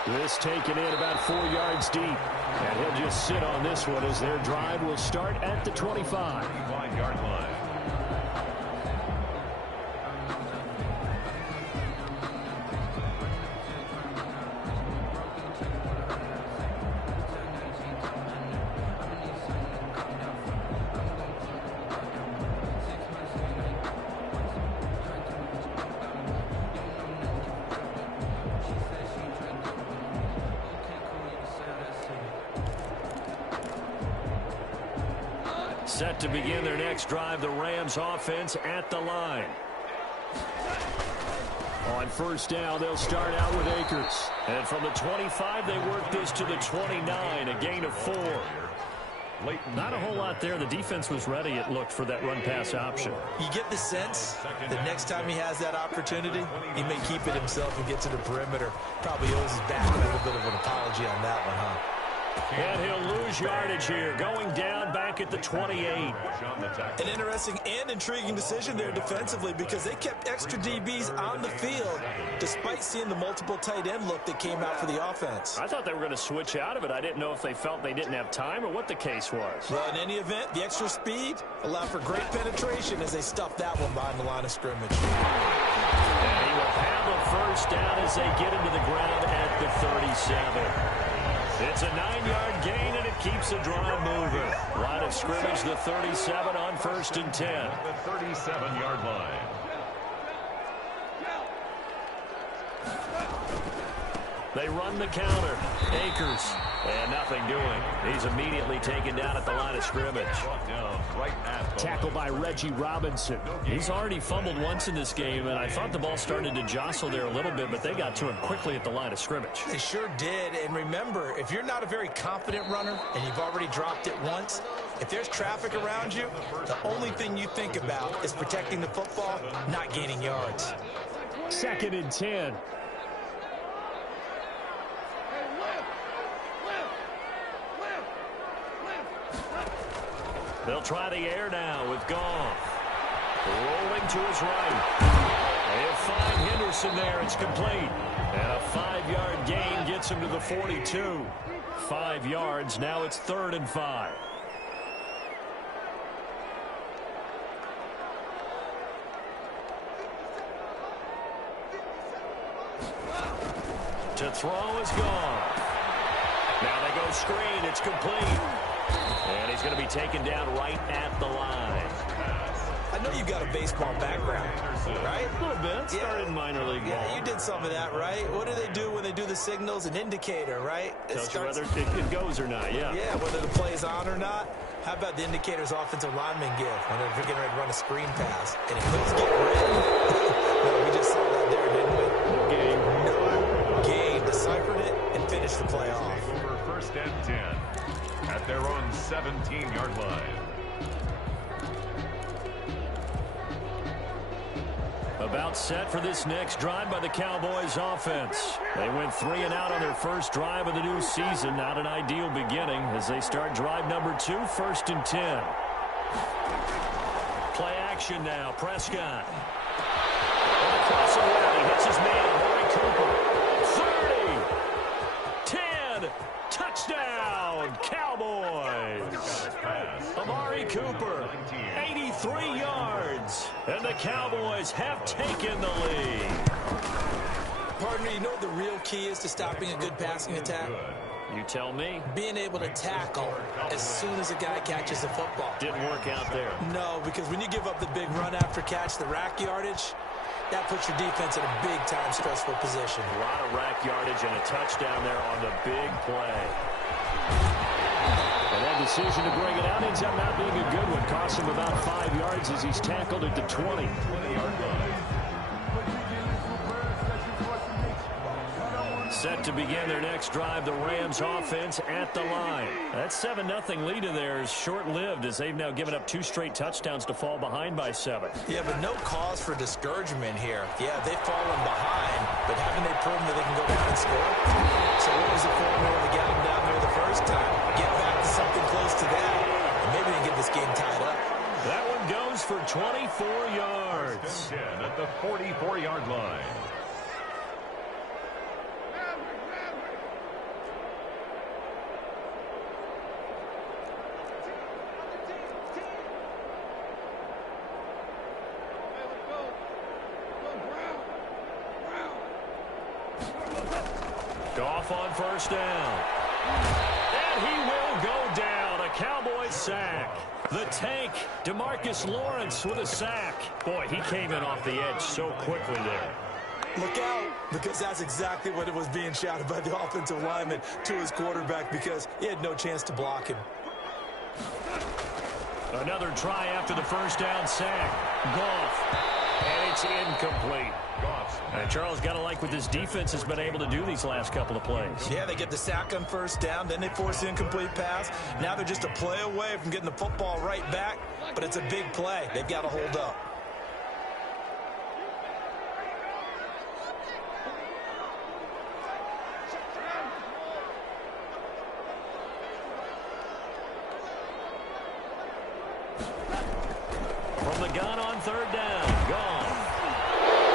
This taken in about 4 yards deep. And he'll just sit on this one as their drive will start at the 25. 25-yard line. Set to begin their next drive, the Rams offense at the line. On first down, they'll start out with Akers. And from the 25, they work this to the 29, a gain of 4. Not a whole lot there. The defense was ready, it looked, for that run-pass option. You get the sense that next time he has that opportunity, he may keep it himself and get to the perimeter. Probably owes his back a little bit of an apology on that one, huh? And he'll lose yardage here, going down back at the 28. An interesting and intriguing decision there defensively because they kept extra DBs on the field despite seeing the multiple tight end look that came out for the offense. I thought they were going to switch out of it. I didn't know if they felt they didn't have time or what the case was. Well, in any event, the extra speed allowed for great penetration as they stuffed that one behind the line of scrimmage. And he will handle first down as they get into the ground at the 37. It's a 9-yard gain, and it keeps the drive moving. Line of scrimmage, the 37 on first and 10. The 37-yard line. They run the counter. Akers. And nothing doing. He's immediately taken down at the line of scrimmage. Tackled by Reggie Robinson. He's already fumbled once in this game, and I thought the ball started to jostle there a little bit, but they got to him quickly at the line of scrimmage. They sure did. And remember, if you're not a very confident runner and you've already dropped it once, if there's traffic around you, the only thing you think about is protecting the football, not gaining yards. 2nd and 10. They'll try the air now with Goff. Rolling to his right. They'll find Henderson there. It's complete. And a 5-yard gain gets him to the 42. 5 yards. Now it's 3rd and 5. To throw is Goff. Now they go screen. It's complete. And he's going to be taken down right at the line. I know you've got a baseball background, right? A little bit. Started in minor league ball. Yeah, you did some of that, right? What do they do when they do the signals? An indicator, right? Tells you whether it goes or not, yeah. Yeah, whether the play is on or not. How about the indicators offensive linemen give when they're getting ready to run a screen pass? And if those get red, no, we just saw that there, didn't we? No game. No game. Deciphered it and finished the play off. Over 1st and 10 at their own 17-yard line. About set for this next drive by the Cowboys offense. They went 3 and out on their first drive of the new season. Not an ideal beginning as they start drive number 2, 1st and 10. Play action now. Prescott. And across the way, hits his man, Amari Cooper. 30. 10. Touchdown, Cowboys. Amari Cooper, 83 yards. And the Cowboys have taken the lead. Partner, you know what the real key is to stopping a good passing attack? You tell me. Being able to tackle as soon as a guy catches the football. Didn't work out there. No, because when you give up the big run after catch, the rack yardage, that puts your defense in a big-time stressful position. A lot of rack yardage and a touchdown there on the big play. And that decision to bring it out ends up not being a good one. Costs him about 5 yards as he's tackled at the 20. 20-yard line. Set to begin their next drive, the Rams offense at the line. That 7-0 lead of theirs short-lived as they've now given up 2 straight touchdowns to fall behind by 7. Yeah, but no cause for discouragement here. Yeah, they've fallen behind, but haven't they proven that they can go down and score? So what was the formula that got them down there the first time? Get back to something close to that, and maybe they can get this game tied up. That one goes for 24 yards. 10 at the 44-yard line. off on first down. And he will go down. A Cowboys sack. The tank, DeMarcus Lawrence with a sack. Boy, he came in off the edge so quickly there. Look out, because that's exactly what it was being shouted by the offensive lineman to his quarterback, because he had no chance to block him. Another try after the first down sack. Goff. And it's incomplete. And Charles, got to like what this defense has been able to do these last couple of plays. Yeah, they get the sack on first down, then they force the incomplete pass. Now they're just a play away from getting the football right back, but it's a big play. They've got to hold up. From the gun on third down. Gone.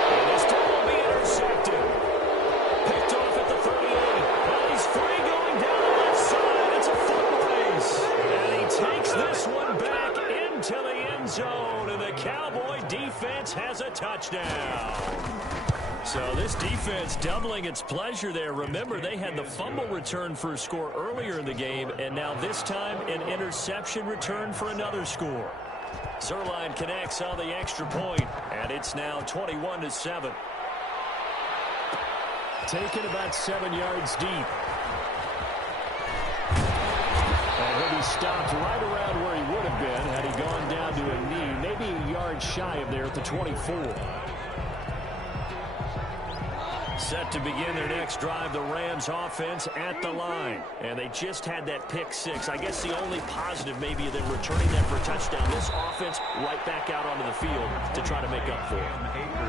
And this time will be intercepted. Picked off at the 38. Well, he's free going down the left side. It's a foot race. And he takes this one back into the end zone. And the Cowboy defense has a touchdown. So this defense doubling its pleasure there. Remember, they had the fumble return for a score earlier in the game. And now this time an interception return for another score. Zerline connects on the extra point, and it's now 21-7. Taken about 7 yards deep. And he'll be stopped right around where he would have been had he gone down to a knee, maybe a yard shy of there at the 24. Set to begin their next drive, the Rams offense at the line. And they just had that pick six. I guess the only positive maybe of them returning that for a touchdown. This offense right back out onto the field to try to make up for it.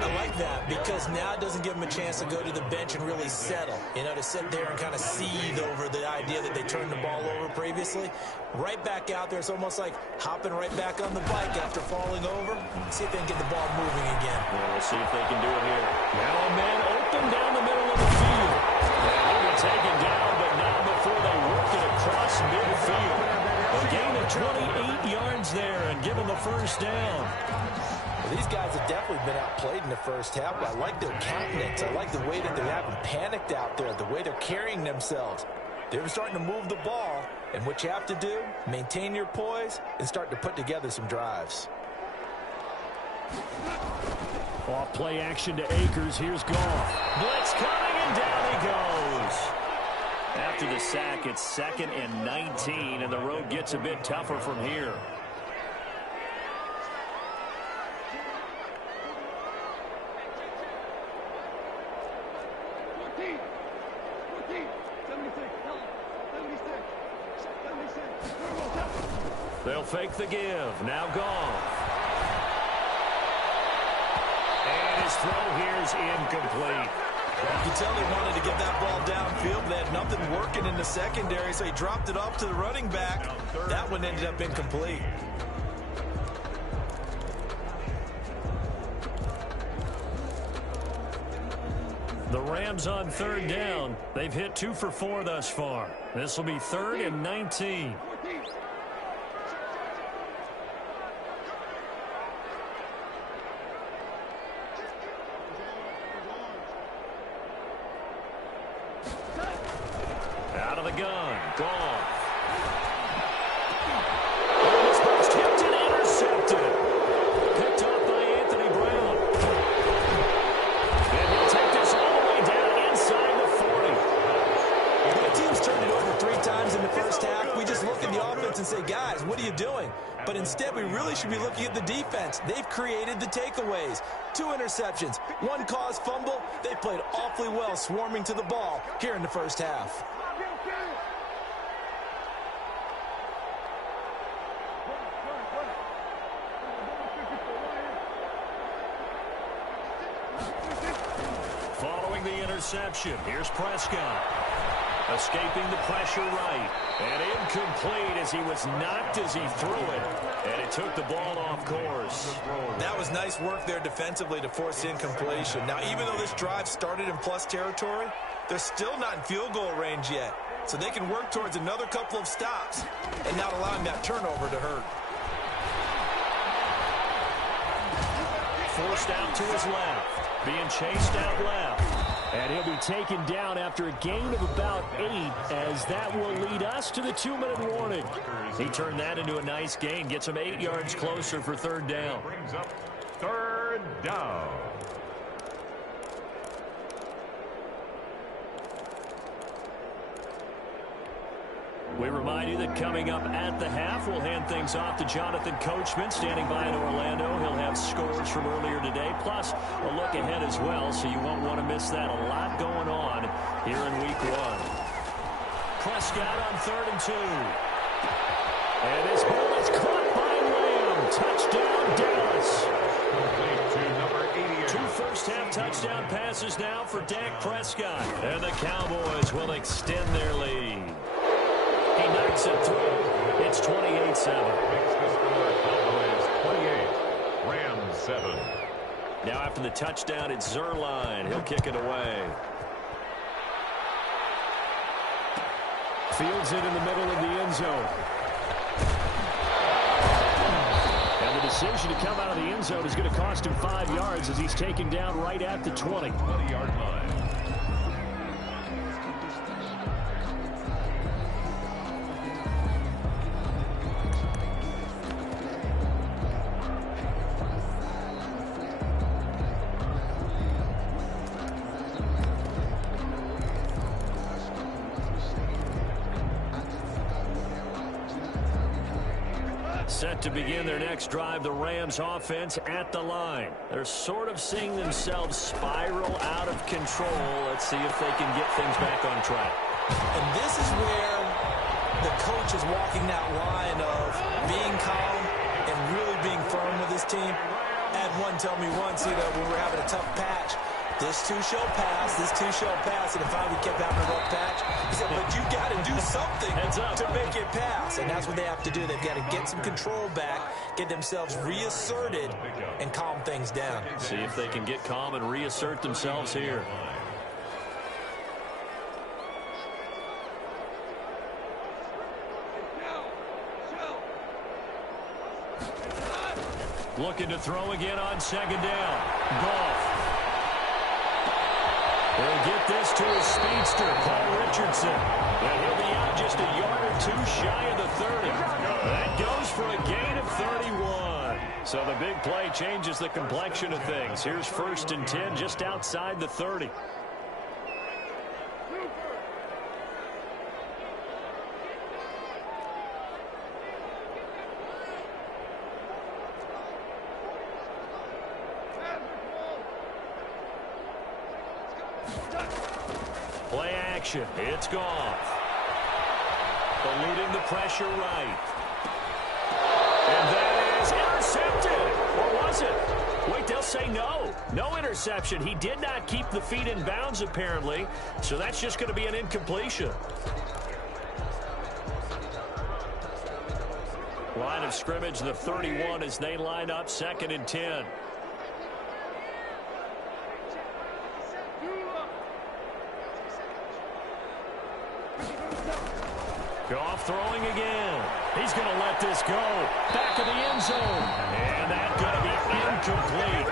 I like that because now it doesn't give them a chance to go to the bench and really settle. You know, to sit there and kind of seethe over the idea that they turned the ball over previously. Right back out there, it's almost like hopping right back on the bike after falling over. See if they can get the ball moving again. Well, we'll see if they can do it here. Now a man open down the middle of the field. And he'll be taken down, but not before they work it across midfield. A gain of 28 yards there and give them the first down. Well, these guys have definitely been outplayed in the first half, but I like their countenance. I like the way that they haven't panicked out there, the way they're carrying themselves. They're starting to move the ball, and what you have to do, maintain your poise and start to put together some drives. Off play action to Akers. Here's Goff. Blitz coming, and down he goes. After the sack, it's 2nd and 19, and the road gets a bit tougher from here. They'll fake the give. Now Goff. And his throw here is incomplete. You can tell they wanted to get that ball downfield, but they had nothing working in the secondary, so he dropped it off to the running back. That one ended up incomplete. The Rams on third down. They've hit 2 for 4 thus far. This will be 3rd and 19. Out of the gun. Goff. And this burst tipped and intercepted. Picked off by Anthony Brown. And he'll take this all the way down inside the 40. The team's turned it over 3 times in the first half. We just look at the offense and say, guys, what are you doing? But instead, we really should be looking at the defense. They've created the takeaways. 2 interceptions, 1 caused fumble. They played awfully well swarming to the ball here in the first half. Following the interception, here's Prescott. Escaping the pressure right. And incomplete as he was knocked as he threw it. And it took the ball off course. That was nice work there defensively to force incompletion. Now, even though this drive started in plus territory, they're still not in field goal range yet. So they can work towards another couple of stops and not allowing that turnover to hurt. Forced out to his left. Being chased out left. And he'll be taken down after a gain of about 8, as that will lead us to the 2-minute warning. He turned that into a nice gain, gets him 8 yards closer for third down. Brings up third down. We remind you that coming up at the half, we'll hand things off to Jonathan Coachman, standing by in Orlando. He'll have scores from earlier today, plus a look ahead as well, so you won't want to miss that. A lot going on here in Week 1. Prescott on 3rd and 2. And his ball is caught by Lamb. Touchdown, Dallas. Complete to number 88. 2 first-half touchdown passes now for Dak Prescott. And the Cowboys will extend their lead. He knocks it through. It's 28-7. Makes the score Cowboys 28, Rams 7. Now after the touchdown, it's Zerline. He'll kick it away. Fields it in the middle of the end zone. And the decision to come out of the end zone is going to cost him 5 yards as he's taken down right at the 20. 20-yard line. Set to begin their next drive, the Rams offense at the line. They're sort of seeing themselves spiral out of control. Let's see if they can get things back on track. And this is where the coach is walking that line of being calm and really being firm with his team. I had one tell me once, when we're having a tough patch, this too shall pass, this too shall pass, and if I we kept having a rough patch, he said, but you got to do something to make it pass, and that's what they have to do. They've got to get some control back, get themselves reasserted, and calm things down. See if they can get calm and reassert themselves here. Looking to throw again on 2nd down. Goff. He'll get this to his speedster, Paul Richardson. And he'll be out just a yard or 2 shy of the 30. That goes for a gain of 31. So the big play changes the complexion of things. Here's 1st and 10 just outside the 30. Play action. It's Goff. Eluding the pressure right. And that is intercepted. Or was it? Wait, they'll say no. No interception. He did not keep the feet in bounds, apparently. So that's just going to be an incompletion. Line of scrimmage, the 31, as they line up 2nd and 10. Goff throwing again. He's going to let this go. Back of the end zone. And that's going to be incomplete.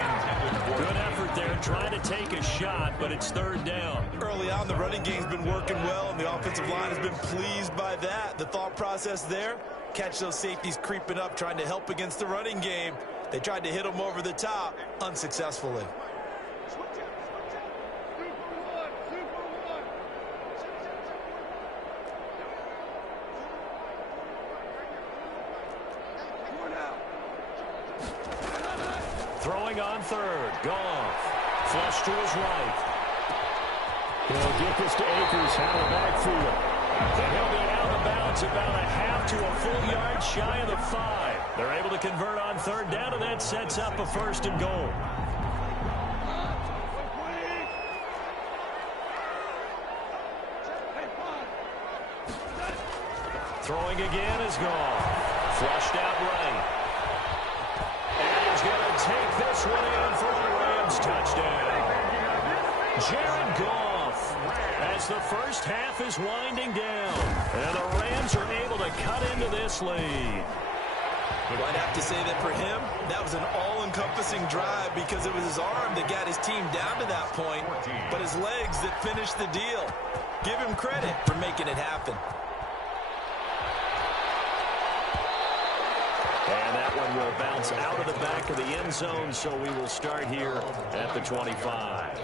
Good effort there, trying to take a shot, but it's 3rd down. Early on, the running game's been working well, and the offensive line has been pleased by that. The thought process there, catch those safeties creeping up, trying to help against the running game. They tried to hit them over the top, unsuccessfully. Throwing on 3rd. Goff. Flush to his right. He'll get this to Akers out of the backfield. And he'll be out of bounds about a half to a full yard shy of the 5. They're able to convert on 3rd down, and that sets up a 1st and goal. Throwing again is Goff. Flushed out right. He's going to take this one in for a Rams touchdown. Jared Goff, as the first half is winding down, and the Rams are able to cut into this lead. Well, I'd have to say that for him, that was an all-encompassing drive because it was his arm that got his team down to that point, but his legs that finished the deal. Give him credit for making it happen. And that one will bounce out of the back of the end zone, so we will start here at the 25.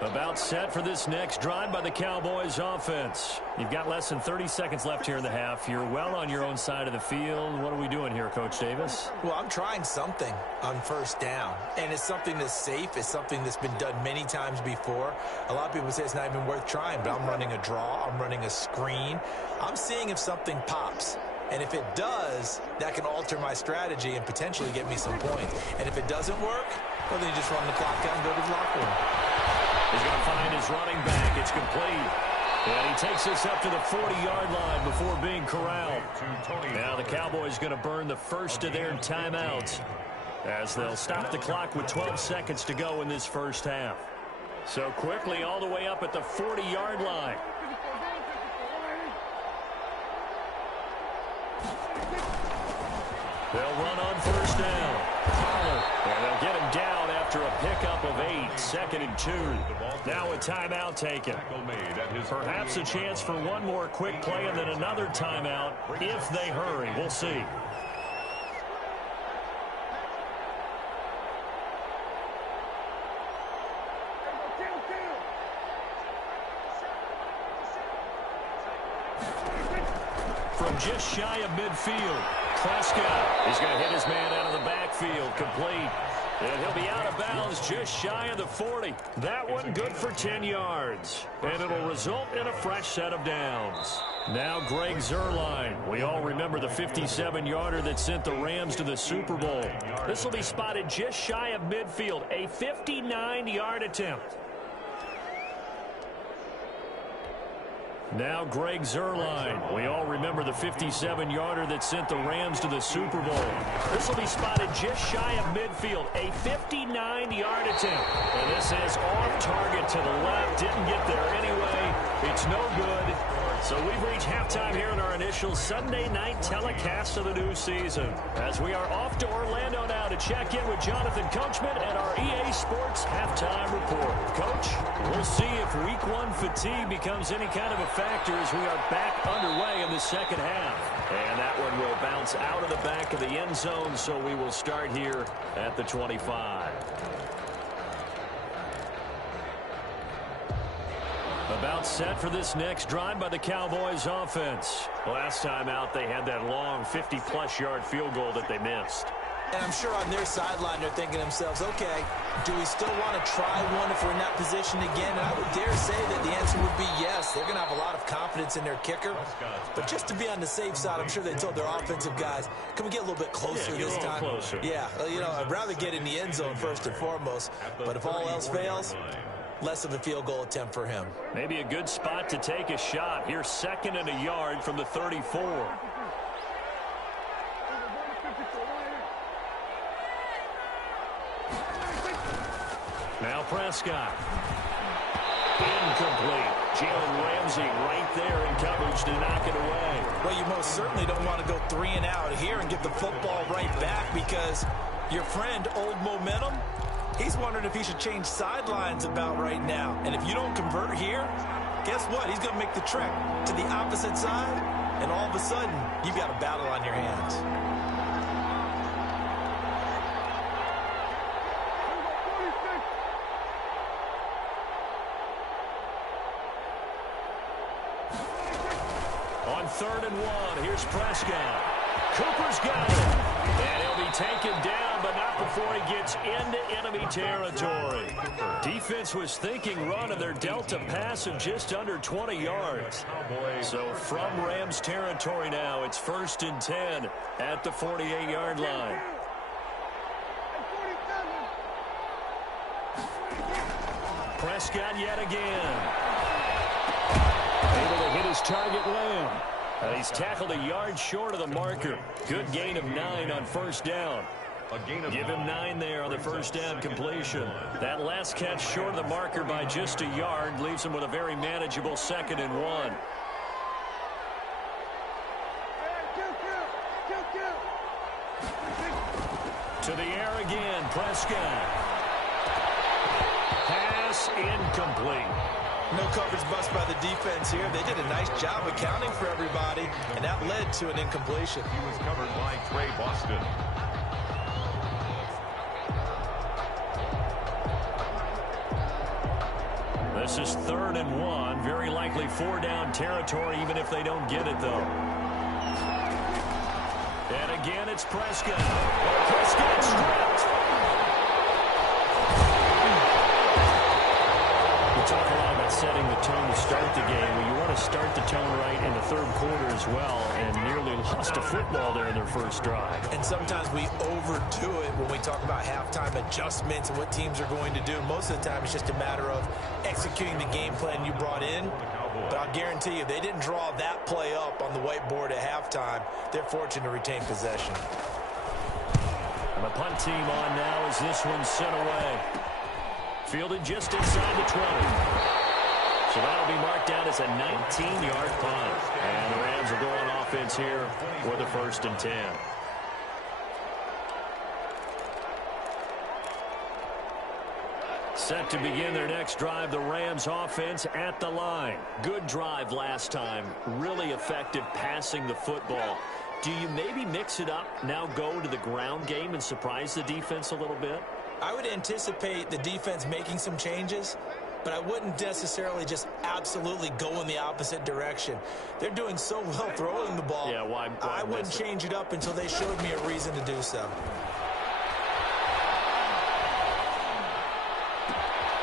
About set for this next drive by the Cowboys offense. You've got less than 30 seconds left here in the half. You're well on your own side of the field. What are we doing here, Coach Davis? Well, I'm trying something on first down, and it's something that's safe. It's something that's been done many times before. A lot of people say it's not even worth trying, but I'm running a draw. I'm running a screen. I'm seeing if something pops. And if it does, that can alter my strategy and potentially get me some points. And if it doesn't work, well, then you just run the clock out and go to the locker room. He's going to find his running back. It's complete. And he takes us up to the 40-yard line before being corralled. Now the Cowboys going to burn the first of their timeouts as they'll stop the clock with 12 seconds to go in this first half. So quickly all the way up at the 40-yard line. They'll run on first down. And they'll get him down after a pickup of 8, 2nd and 2. Now a timeout taken. Perhaps a chance for one more quick play and then another timeout if they hurry. We'll see. From just shy of midfield, Prescott is going to hit his man out of the backfield, complete. And he'll be out of bounds just shy of the 40. That one good for 10 yards. And it'll result in a fresh set of downs. Now Greg Zuerlein. We all remember the 57-yarder that sent the Rams to the Super Bowl. This will be spotted just shy of midfield, a 59-yard attempt. Now Greg Zuerlein. We all remember the 57-yarder that sent the Rams to the Super Bowl. This will be spotted just shy of midfield, a 59-yard attempt. And this is off target to the left. Didn't get there anyway. It's no good. So we've reached halftime here in our initial Sunday night telecast of the new season. As we are off to Orlando now to check in with Jonathan Coachman and our EA Sports halftime report. Coach, we'll see if Week 1 fatigue becomes any kind of a factor as we are back underway in the second half. And that one will bounce out of the back of the end zone, so we will start here at the 25. About set for this next drive by the Cowboys offense. Last time out, they had that long 50-plus yard field goal that they missed. And I'm sure on their sideline they're thinking to themselves, okay, do we still want to try one if we're in that position again? And I would dare say that the answer would be yes. They're going to have a lot of confidence in their kicker. But just to be on the safe side, I'm sure they told their offensive guys, can we get a little bit closer this time? Closer. Yeah, you know, I'd rather get in the end zone first and foremost. But if all else fails, less of a field goal attempt for him. Maybe a good spot to take a shot. Here's 2nd and a yard from the 34. Now Prescott. Incomplete. Jalen Ramsey right there in coverage to knock it away. Well, you most certainly don't want to go 3 and out here and get the football right back because your friend, Old Momentum, he's wondering if he should change sidelines about right now. And if you don't convert here, guess what? He's going to make the trek to the opposite side, and all of a sudden, you've got a battle on your hands. On 3rd and 1, here's Prescott. Cooper's got it. And he'll be taken down, but not before he gets into enemy territory. Defense was thinking run, and they're dealt a pass of just under 20 yards. So from Rams territory now, it's 1st and 10 at the 48-yard line. Prescott yet again. Able to hit his target Lamb. He's tackled a yard short of the marker. Good gain of 9 on first down. Give him 9 there on the first down completion. That last catch short of the marker by just a yard leaves him with a very manageable 2nd and 1. To the air again, Prescott. Pass incomplete. No coverage bust by the defense here. They did a nice job accounting for everybody, and that led to an incompletion. He was covered by Trey Boston. This is 3rd and 1. Very likely 4-down territory, even if they don't get it, though. And again, it's Prescott. Prescott stripped. We talk a lot about setting the tone to start the game. Well, you want to start the tone right in the 3rd quarter as well, and nearly lost a football there in their first drive. And sometimes we overdo it when we talk about halftime adjustments and what teams are going to do. Most of the time, it's just a matter of executing the game plan you brought in. But I'll guarantee you, they didn't draw that play up on the whiteboard at halftime. They're fortunate to retain possession. And the punt team on now as this one's sent away. Fielded just inside the 20. So that'll be marked down as a 19-yard punt. And the Rams will go on offense here with a 1st and 10. Set to begin their next drive, the Rams offense at the line. Good drive last time. Really effective passing the football. Do you maybe mix it up, now go to the ground game and surprise the defense a little bit? I would anticipate the defense making some changes, but I wouldn't necessarily just absolutely go in the opposite direction. They're doing so well throwing the ball. Yeah, why I wouldn't change it up until they showed me a reason to do so.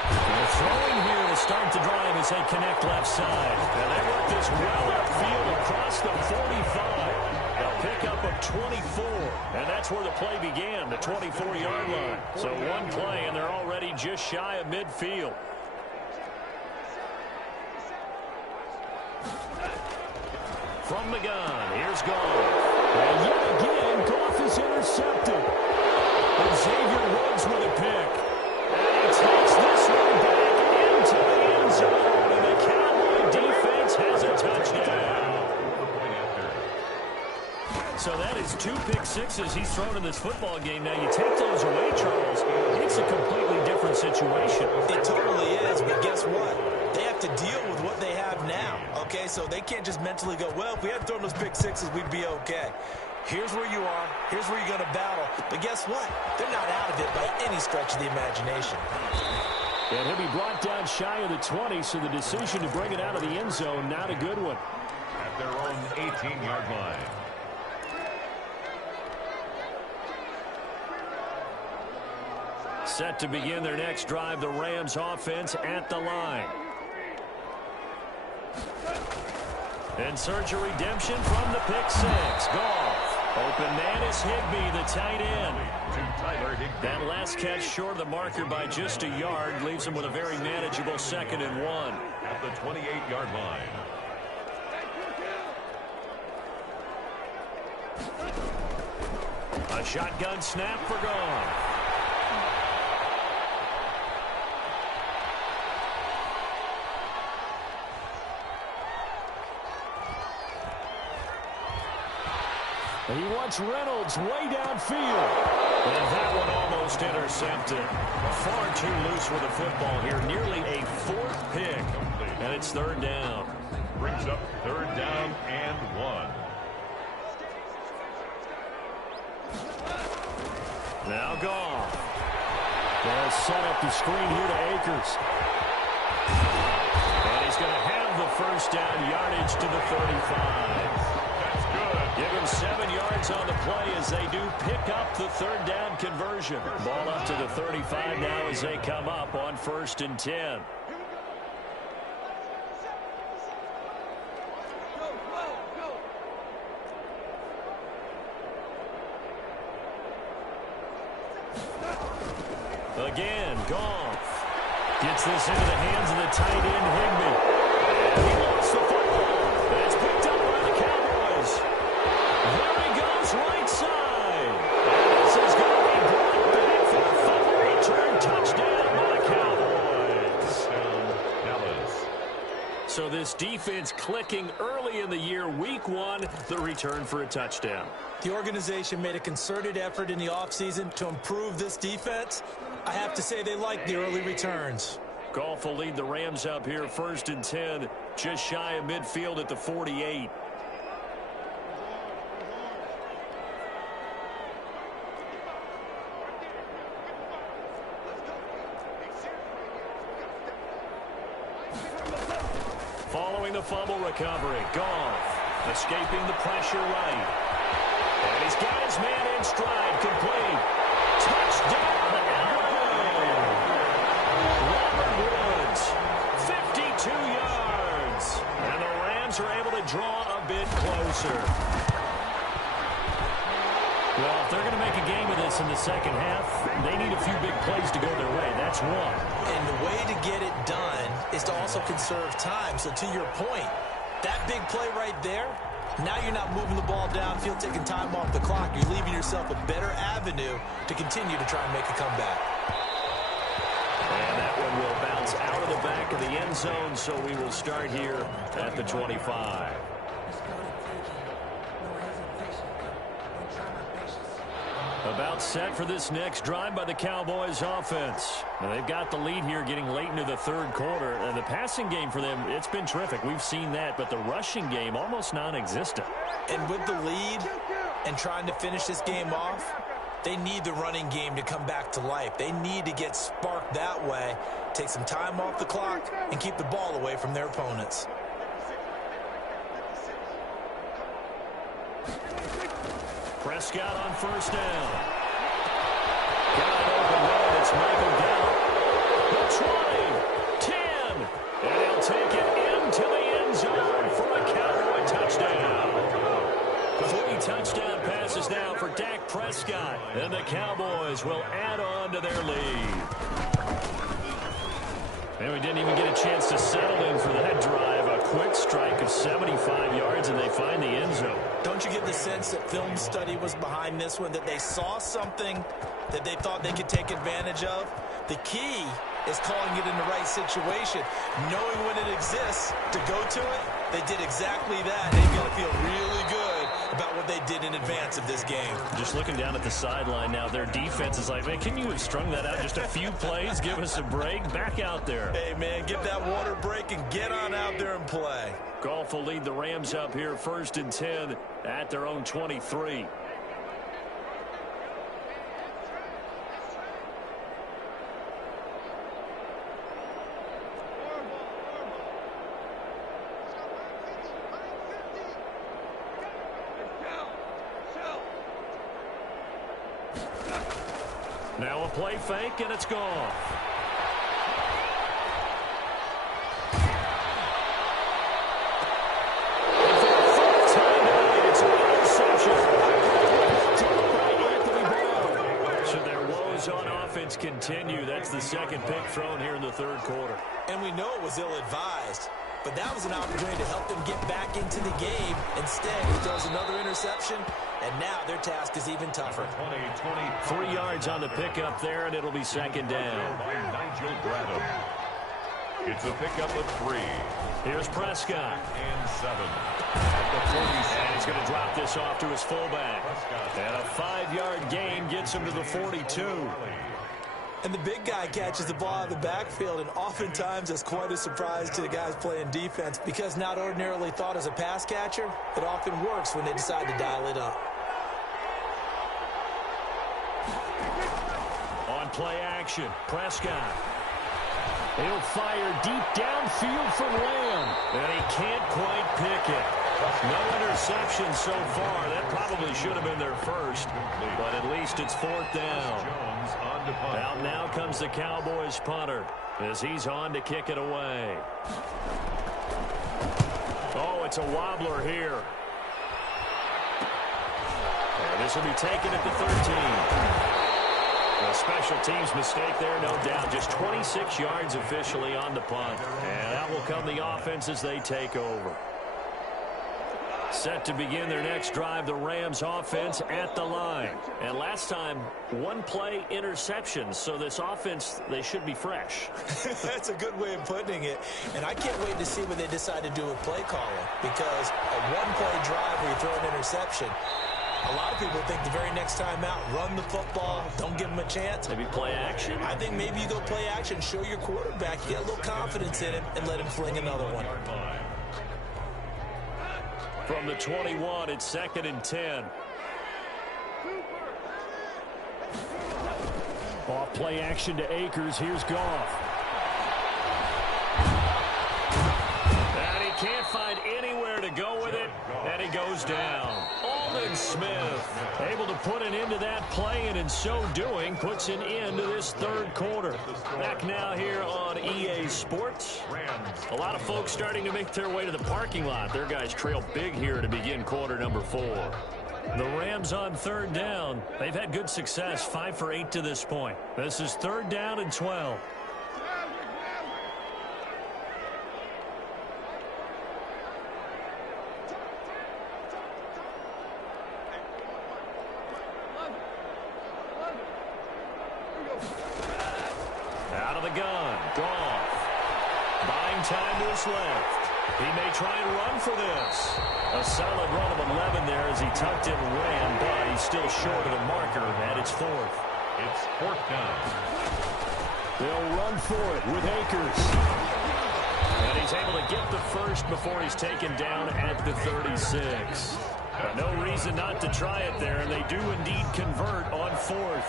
They're throwing here to start the drive as they connect left side. And they work this well upfield across the 45. A pickup of 24, and that's where the play began, the 24-yard line. So one play, and they're already just shy of midfield. From the gun, here's Goff. And yet again, Goff is intercepted. And Xavier Woods with a pick. And he takes this one back into the end zone, and the Cowboy defense has a touchdown. So that is 2 pick sixes he's thrown in this football game. Now, you take those away, Charles, it's a completely different situation. It totally is, but guess what? They have to deal with what they have now, okay? So they can't just mentally go, well, if we had thrown those pick sixes, we'd be okay. Here's where you are. Here's where you're going to battle. But guess what? They're not out of it by any stretch of the imagination. And he'll be brought down shy of the 20, so the decision to bring it out of the end zone, not a good one. At their own 18-yard line. Set to begin their next drive, the Rams offense at the line. And search a redemption from the pick six. Goff. Open man is Higbee, the tight end. That last catch short of the marker by just a yard leaves him with a very manageable 2nd and 1. At the 28-yard line. A shotgun snap for Goff. He wants Reynolds way downfield. And that one almost intercepted. Far too loose with the football here. Nearly a 4th pick. And it's 3rd down. Brings up 3rd down and 1. Now Goff. They'll set up the screen here to Akers. And he's going to have the 1st down, yardage to the 35. Give him 7 yards on the play as they do pick up the 3rd down conversion. Ball up to the 35 now as they come up on 1st and 10. Again, Goff gets this into the hands of the tight end, Higbee. And he lost the football. And it's picked up by the Cowboys. There he goes, right side. And this is going to be brought back for a fumble return touchdown by the Cowboys. Dallas. So this defense defense clicking early in the year. Week 1, the return for a touchdown. The organization made a concerted effort in the offseason to improve this defense. I have to say they like the early returns. Goff will lead the Rams up here 1st and 10, just shy of midfield at the 48. Following the fumble recovery, Goff escaping the pressure right. And he's got his man in stride, complete. Touchdown, Alabama! Robert Woods, 52 yards. And the Rams are able to draw a bit closer. Well, if they're going to make a game of this in the second half, they need a few big plays to go their way. That's one. And the way to get it done is to also conserve time. So to your point, that big play right there, now you're not moving the ball downfield, taking time off the clock. You're leaving yourself a better avenue to continue to try and make a comeback. And that one will bounce out of the back of the end zone, so we will start here at the 25. About set for this next drive by the Cowboys offense. Now they've got the lead here getting late into the third quarter. And the passing game for them, it's been terrific. We've seen that. But the rushing game, almost non-existent. And with the lead and trying to finish this game off, they need the running game to come back to life. They need to get sparked that way, take some time off the clock, and keep the ball away from their opponents. Prescott on first down. Got an open road. It's Michael Gallup. The 20, 10, and he'll take it into the end zone for a Cowboy touchdown. 3 touchdown passes now for Dak Prescott, and the Cowboys will add on to their lead. And we didn't even get a chance to settle in for that drive. A quick strike of 75 yards, and they find the end zone. Don't you get the sense that film study was behind this one, that they saw something that they thought they could take advantage of? The key is calling it in the right situation, knowing when it exists to go to it. They did exactly that. They've got to feel really good about what they did in advance of this game. Just looking down at the sideline now, their defense is like, man, can you have strung that out just a few plays? Give us a break. Back out there. Hey, man, give that water break and get on out there and play. Goff will lead the Rams up here 1st and 10 at their own 23. Now a play fake, and it's gone. So their woes on offense continue. That's the second pick thrown here in the third quarter. And we know it was ill-advised, but that was an opportunity to help them get back into the game. Instead, he throws another interception, and now their task is even tougher. 3 yards on the pickup there, and it'll be second down. It's a pickup of 3. Here's Prescott. And 7. And he's going to drop this off to his fullback. And a 5-yard gain gets him to the 42. And the big guy catches the ball out of the backfield, and oftentimes it's quite a surprise to the guys playing defense, because not ordinarily thought as a pass catcher, it often works when they decide to dial it up. On play action, Prescott. He'll fire deep downfield from Lamb, and he can't quite pick it. No interception so far. That probably should have been their first, but at least it's 4th down. Out now comes the Cowboys punter as he's on to kick it away. Oh, it's a wobbler here. And this will be taken at the 13. A special teams mistake there, no doubt. Just 26 yards officially on the punt. And out will come the offense as they take over. Set to begin their next drive, the Rams offense at the line. And last time, one play interception. So this offense, they should be fresh. That's a good way of putting it. And I can't wait to see what they decide to do with play calling. Because a one-play drive where you throw an interception, a lot of people think the very next time out, run the football, don't give them a chance. Maybe play action. I think maybe you go play action, show your quarterback, get a little confidence in him, and let him fling another one. From the 21, it's 2nd and 10. Off play action to Akers. Here's Goff. And he can't find anywhere to go with it, and he goes down. Aldon Smith able to put an end to that play, and in so doing, puts an end to this third quarter. Back now here on EA Sports. A lot of folks starting to make their way to the parking lot. Their guys trail big here to begin quarter number 4. The Rams on 3rd down. They've had good success, 5 for 8 to this point. This is 3rd down and 12. Out of the gun, Goff. Buying time to his left. He may try and run for this. A solid run of 11 there as he tucked in and ran, but he's still short of the marker, and it's 4th. It's 4th down. They'll run for it with Akers. And he's able to get the first before he's taken down at the 36. But no reason not to try it there, and they do indeed convert on 4th.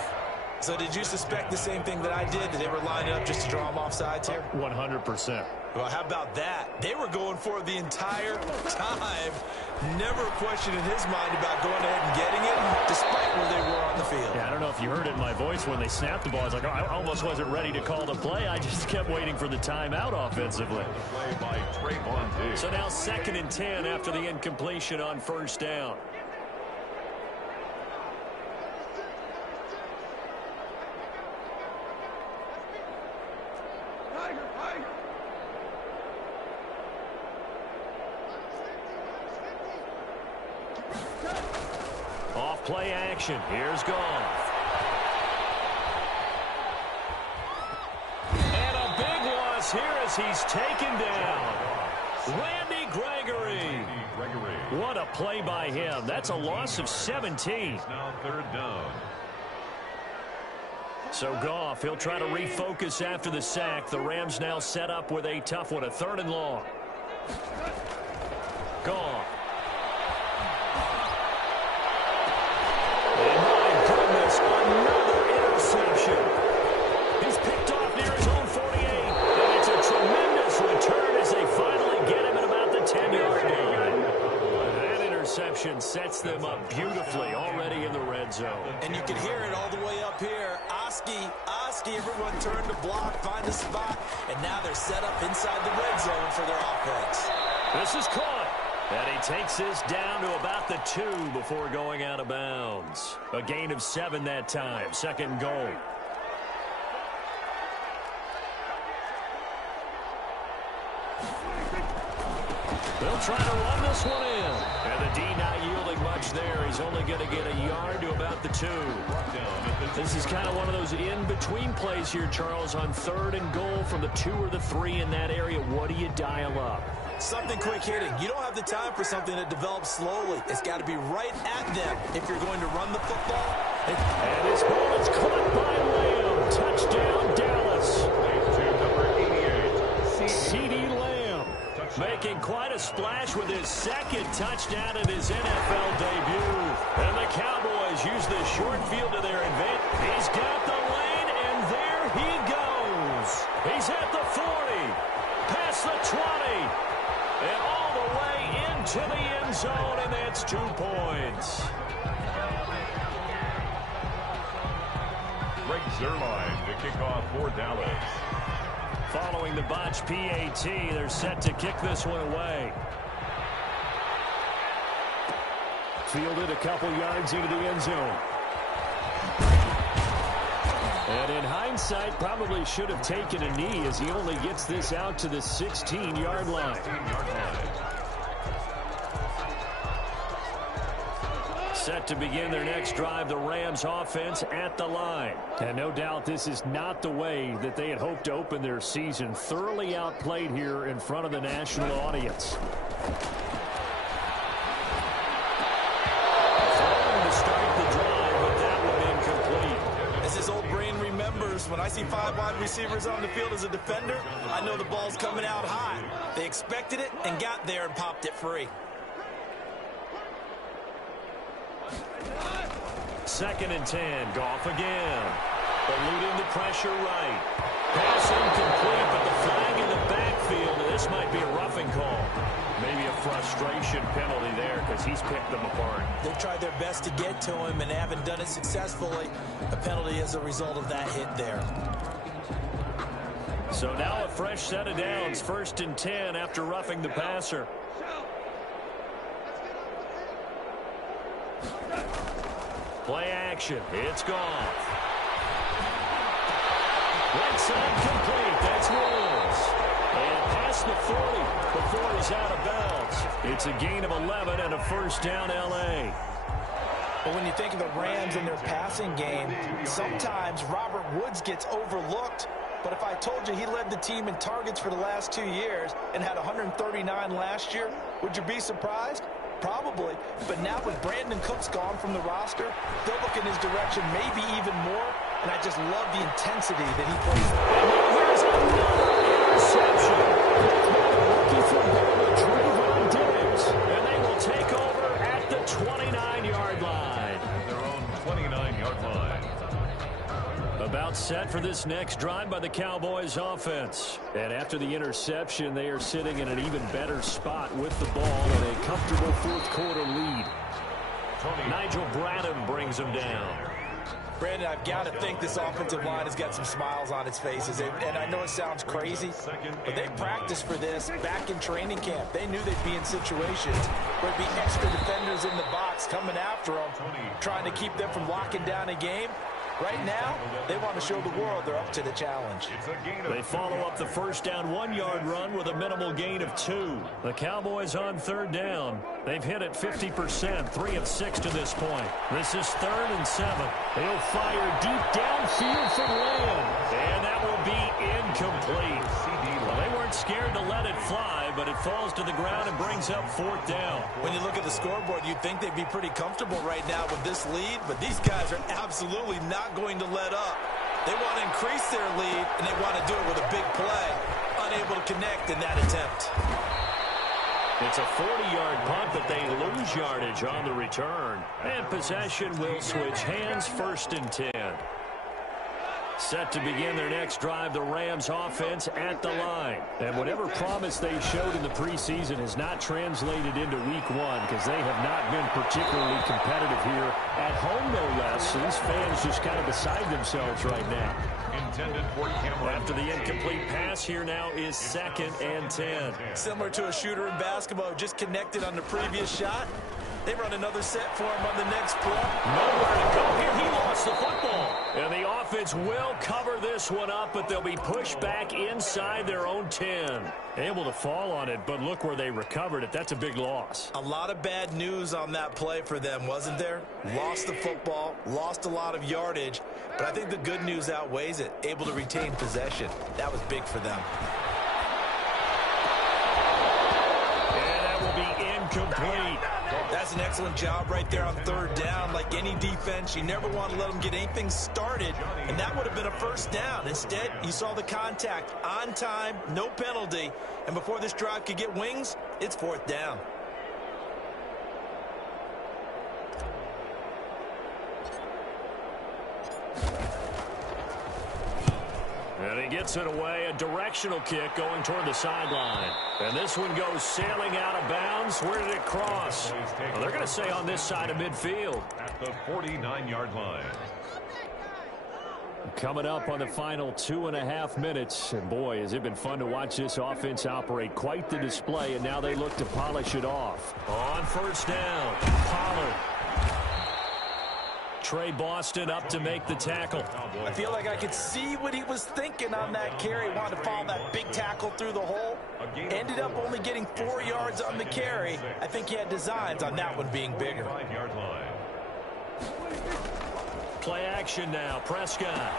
So did you suspect the same thing that I did? That they were lining up just to draw them off sides here? 100%. Well, how about that? They were going for it the entire time. Never a question in his mind about going ahead and getting it, despite where they were on the field. Yeah, I don't know if you heard it in my voice when they snapped the ball. I was like, oh, I almost wasn't ready to call the play. I just kept waiting for the timeout offensively. Play by Trayvon Diggs. So now 2nd and 10 after the incompletion on 1st down. Off play action. Here's Goff. And a big loss here as he's taken down. Randy Gregory. What a play by him. That's a loss of 17. Now 3rd down. So Goff, he'll try to refocus after the sack. The Rams now set up with a tough one, a 3rd and long. Goff. And my goodness, another interception. He's picked off near his own 48. And it's a tremendous return as they finally get him at about the 10-yard line. That interception sets them up beautifully already in the red zone. And you can hear it all the way up here. Oski, everyone turned to block, find a spot, and now they're set up inside the red zone for their offense. This is caught. And he takes this down to about the 2 before going out of bounds. A gain of 7 that time. 2nd goal. They'll try to run this one in. And the D not yielding much there. He's only going to get a yard to about the 2. This is kind of one of those in-between plays here, Charles, on 3rd and goal from the 2 or the 3 in that area. What do you dial up? Something quick hitting. You don't have the time for something that develops slowly. It's got to be right at them if you're going to run the football. And this ball is caught by Lamb. Touchdown, Dallas. CeeDee Lamb making quite a splash with his 2nd touchdown in his NFL debut. And the Cowboys use the short field to their advantage. He's got the lane, and there he goes. He's at the 40, past the 20. And all the way into the end zone, and that's 2 points. Greg Zuerlein to kick off for Dallas. Following the botch PAT, they're set to kick this one away. Fielded a couple yards into the end zone. And in hindsight, probably should have taken a knee as he only gets this out to the 16-yard line. Set to begin their next drive, the Rams offense at the line. And no doubt this is not the way that they had hoped to open their season. Thoroughly outplayed here in front of the national audience. Throwing to start the drive, but that one incomplete. As his old brain remembers, when I see 5 wide receivers on the field as a defender, I know the ball's coming out high. They expected it and got there and popped it free. 2nd and 10. Goff again. Eluding the pressure right. Pass incomplete, but the flag in the backfield. This might be a roughing call. Maybe a frustration penalty there because he's picked them apart. They've tried their best to get to him and haven't done it successfully. A penalty as a result of that hit there. So now a fresh set of downs. 1st and 10 after roughing the passer. Play action. It's gone. Right side complete. That's Wills. And past the 40 before he's out of bounds. It's a gain of 11 and a 1st down L.A. But when you think of the Rams and their passing game, sometimes Robert Woods gets overlooked. But if I told you he led the team in targets for the last 2 years and had 139 last year, would you be surprised? Probably. But now with Brandon Cooks gone from the roster, they'll look in his direction maybe even more. And I just love the intensity that he plays. And here's another interception. That's by the rookie from Bama, Trayvon Diggs. And they will take over at the 29-yard line. Their own 29-yard line. About set for this next drive by the Cowboys offense. And after the interception, they are sitting in an even better spot with the ball and a comfortable 4th quarter lead. Nigel Bradham brings them down. Brandon, I've got to think this offensive line has got some smiles on its faces. And I know it sounds crazy, but they practiced for this back in training camp. They knew they'd be in situations where there'd be extra defenders in the box coming after them, trying to keep them from locking down a game. Right now, they want to show the world they're up to the challenge. They follow up the 1st down 1-yard run with a minimal gain of 2. The Cowboys on 3rd down. They've hit it 50%, 3 of 6 to this point. This is 3rd and 7. They'll fire deep downfield for Lamb. And that will be incomplete. Well, they weren't scared to let it fly, but it falls to the ground and brings up 4th down. When you look at the scoreboard, you'd think they'd be pretty comfortable right now with this lead, but these guys are absolutely not going to let up. They want to increase their lead, and they want to do it with a big play. Unable to connect in that attempt. It's a 40-yard punt, but they lose yardage on the return. And possession will switch hands. 1st and 10. Set to begin their next drive, the Rams offense at the line. And whatever promise they showed in the preseason has not translated into week 1 because they have not been particularly competitive here at home, no less. So these fans just kind of beside themselves right now. Intended for Cameron. After the incomplete pass, here now is 2nd and 10. Similar to a shooter in basketball, just connected on the previous shot. They run another set for him on the next play. Nowhere to go here. He lost the football. And the offense will cover this one up, but they'll be pushed back inside their own 10. Able to fall on it, but look where they recovered it. That's a big loss. A lot of bad news on that play for them, wasn't there? Lost the football, lost a lot of yardage, but I think the good news outweighs it. Able to retain possession. That was big for them. And that will be incomplete. That's an excellent job right there on 3rd down. Like any defense, you never want to let them get anything started, and that would have been a 1st down. Instead, you saw the contact on time, no penalty, and before this drive could get wings, it's 4th down. And he gets it away, a directional kick going toward the sideline. And this one goes sailing out of bounds. Where did it cross? Well, they're going to say on this side of midfield. At the 49-yard line. Coming up on the final 2.5 minutes. And boy, has it been fun to watch this offense operate. Quite the display, and now they look to polish it off. On 1st down, Pollard. Trey Boston up to make the tackle. I feel like I could see what he was thinking on that carry. Wanted to follow that big tackle through the hole. Ended up only getting 4 yards on the carry. I think he had designs on that one being bigger. Play action now. Prescott.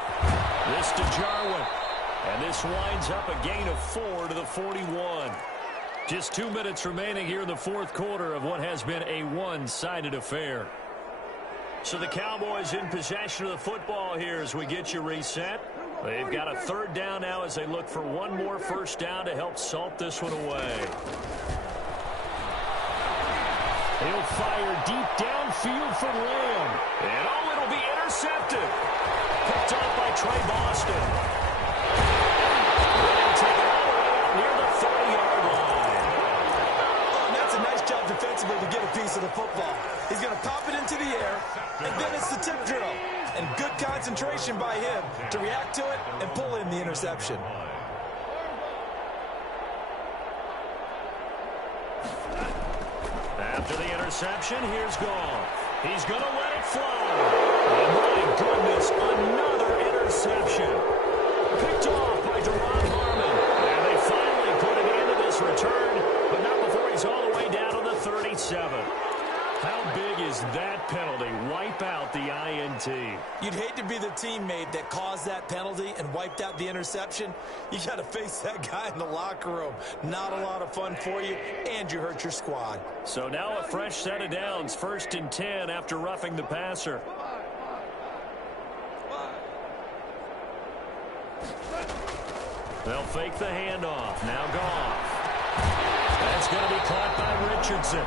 This to Jarwin. And this winds up a gain of 4 to the 41. Just 2 minutes remaining here in the fourth quarter of what has been a one-sided affair. So the Cowboys in possession of the football here as we get you reset. They've got a third down now as they look for one more first down to help salt this one away. He'll fire deep downfield for Lamb. And it'll be intercepted. Picked up by Trey Boston. They'll take it all the way out near the 30-yard line. Oh, and that's a nice job defensively to get a piece of the football. He's going to pop it into the air, and then it's the tip drill. And good concentration by him to react to it and pull in the interception. After the interception, here's Goff. He's going to let it fly. And my goodness, another interception. Picked off by Deron Harmon. And they finally put an end to this return, but not before he's all the way down to the 37. How big is that penalty? Wipe out the INT. You'd hate to be the teammate that caused that penalty and wiped out the interception. You got to face that guy in the locker room. Not a lot of fun for you, and you hurt your squad. So now a fresh set of downs, 1st and 10 after roughing the passer. They'll fake the handoff. Now Goff. That's going to be caught by Richardson.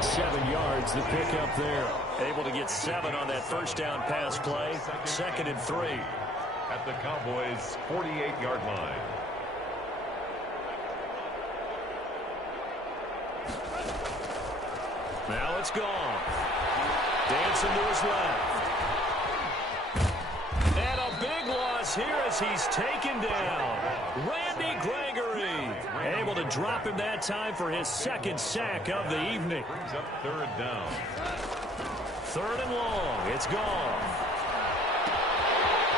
7 yards, the pickup there. Able to get 7 on that first down pass play. 2nd and 3. At the Cowboys' 48-yard line. Now it's Goff. Dancing to his left. And a big loss here as he's taken down. Randy Gregory. Able to drop him that time for his 2nd sack of the evening. Brings up 3rd down. 3rd and long. It's Goff.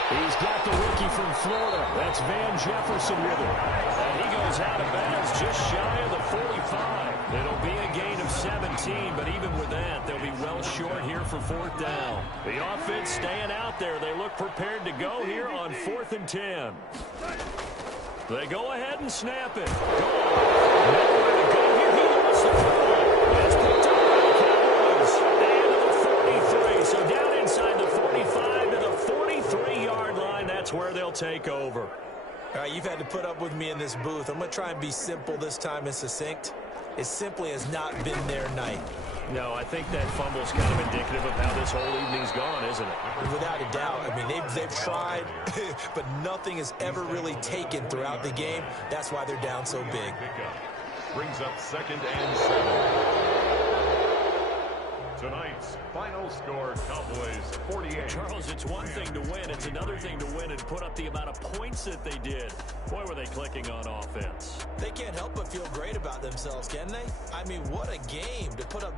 He's got the rookie from Florida. That's Van Jefferson with him. And he goes out of bounds just shy of the 45. It'll be a gain of 17, but even with that, they'll be well short here for 4th down. The offense staying out there. They look prepared to go here on 4th and 10. They go ahead and snap it. Nowhere to go here. He lost the football. It's picked up by the Cowboys. And to the 43. So down inside the 45 to the 43-yard line. That's where they'll take over. All right, you've had to put up with me in this booth. I'm going to try and be simple this time and succinct. It simply has not been their night. No, I think that fumble's kind of indicative of how this whole evening's gone, isn't it? Without a doubt. I mean, they've tried, but nothing has ever really taken throughout the game. That's why they're down so big. Brings up 2nd and 7. Tonight's final score, Cowboys 48. Charles, it's one thing to win. It's another thing to win and put up the amount of points that they did. Boy, were they clicking on offense. They can't help but feel great about themselves, can they? I mean, what a game to put up.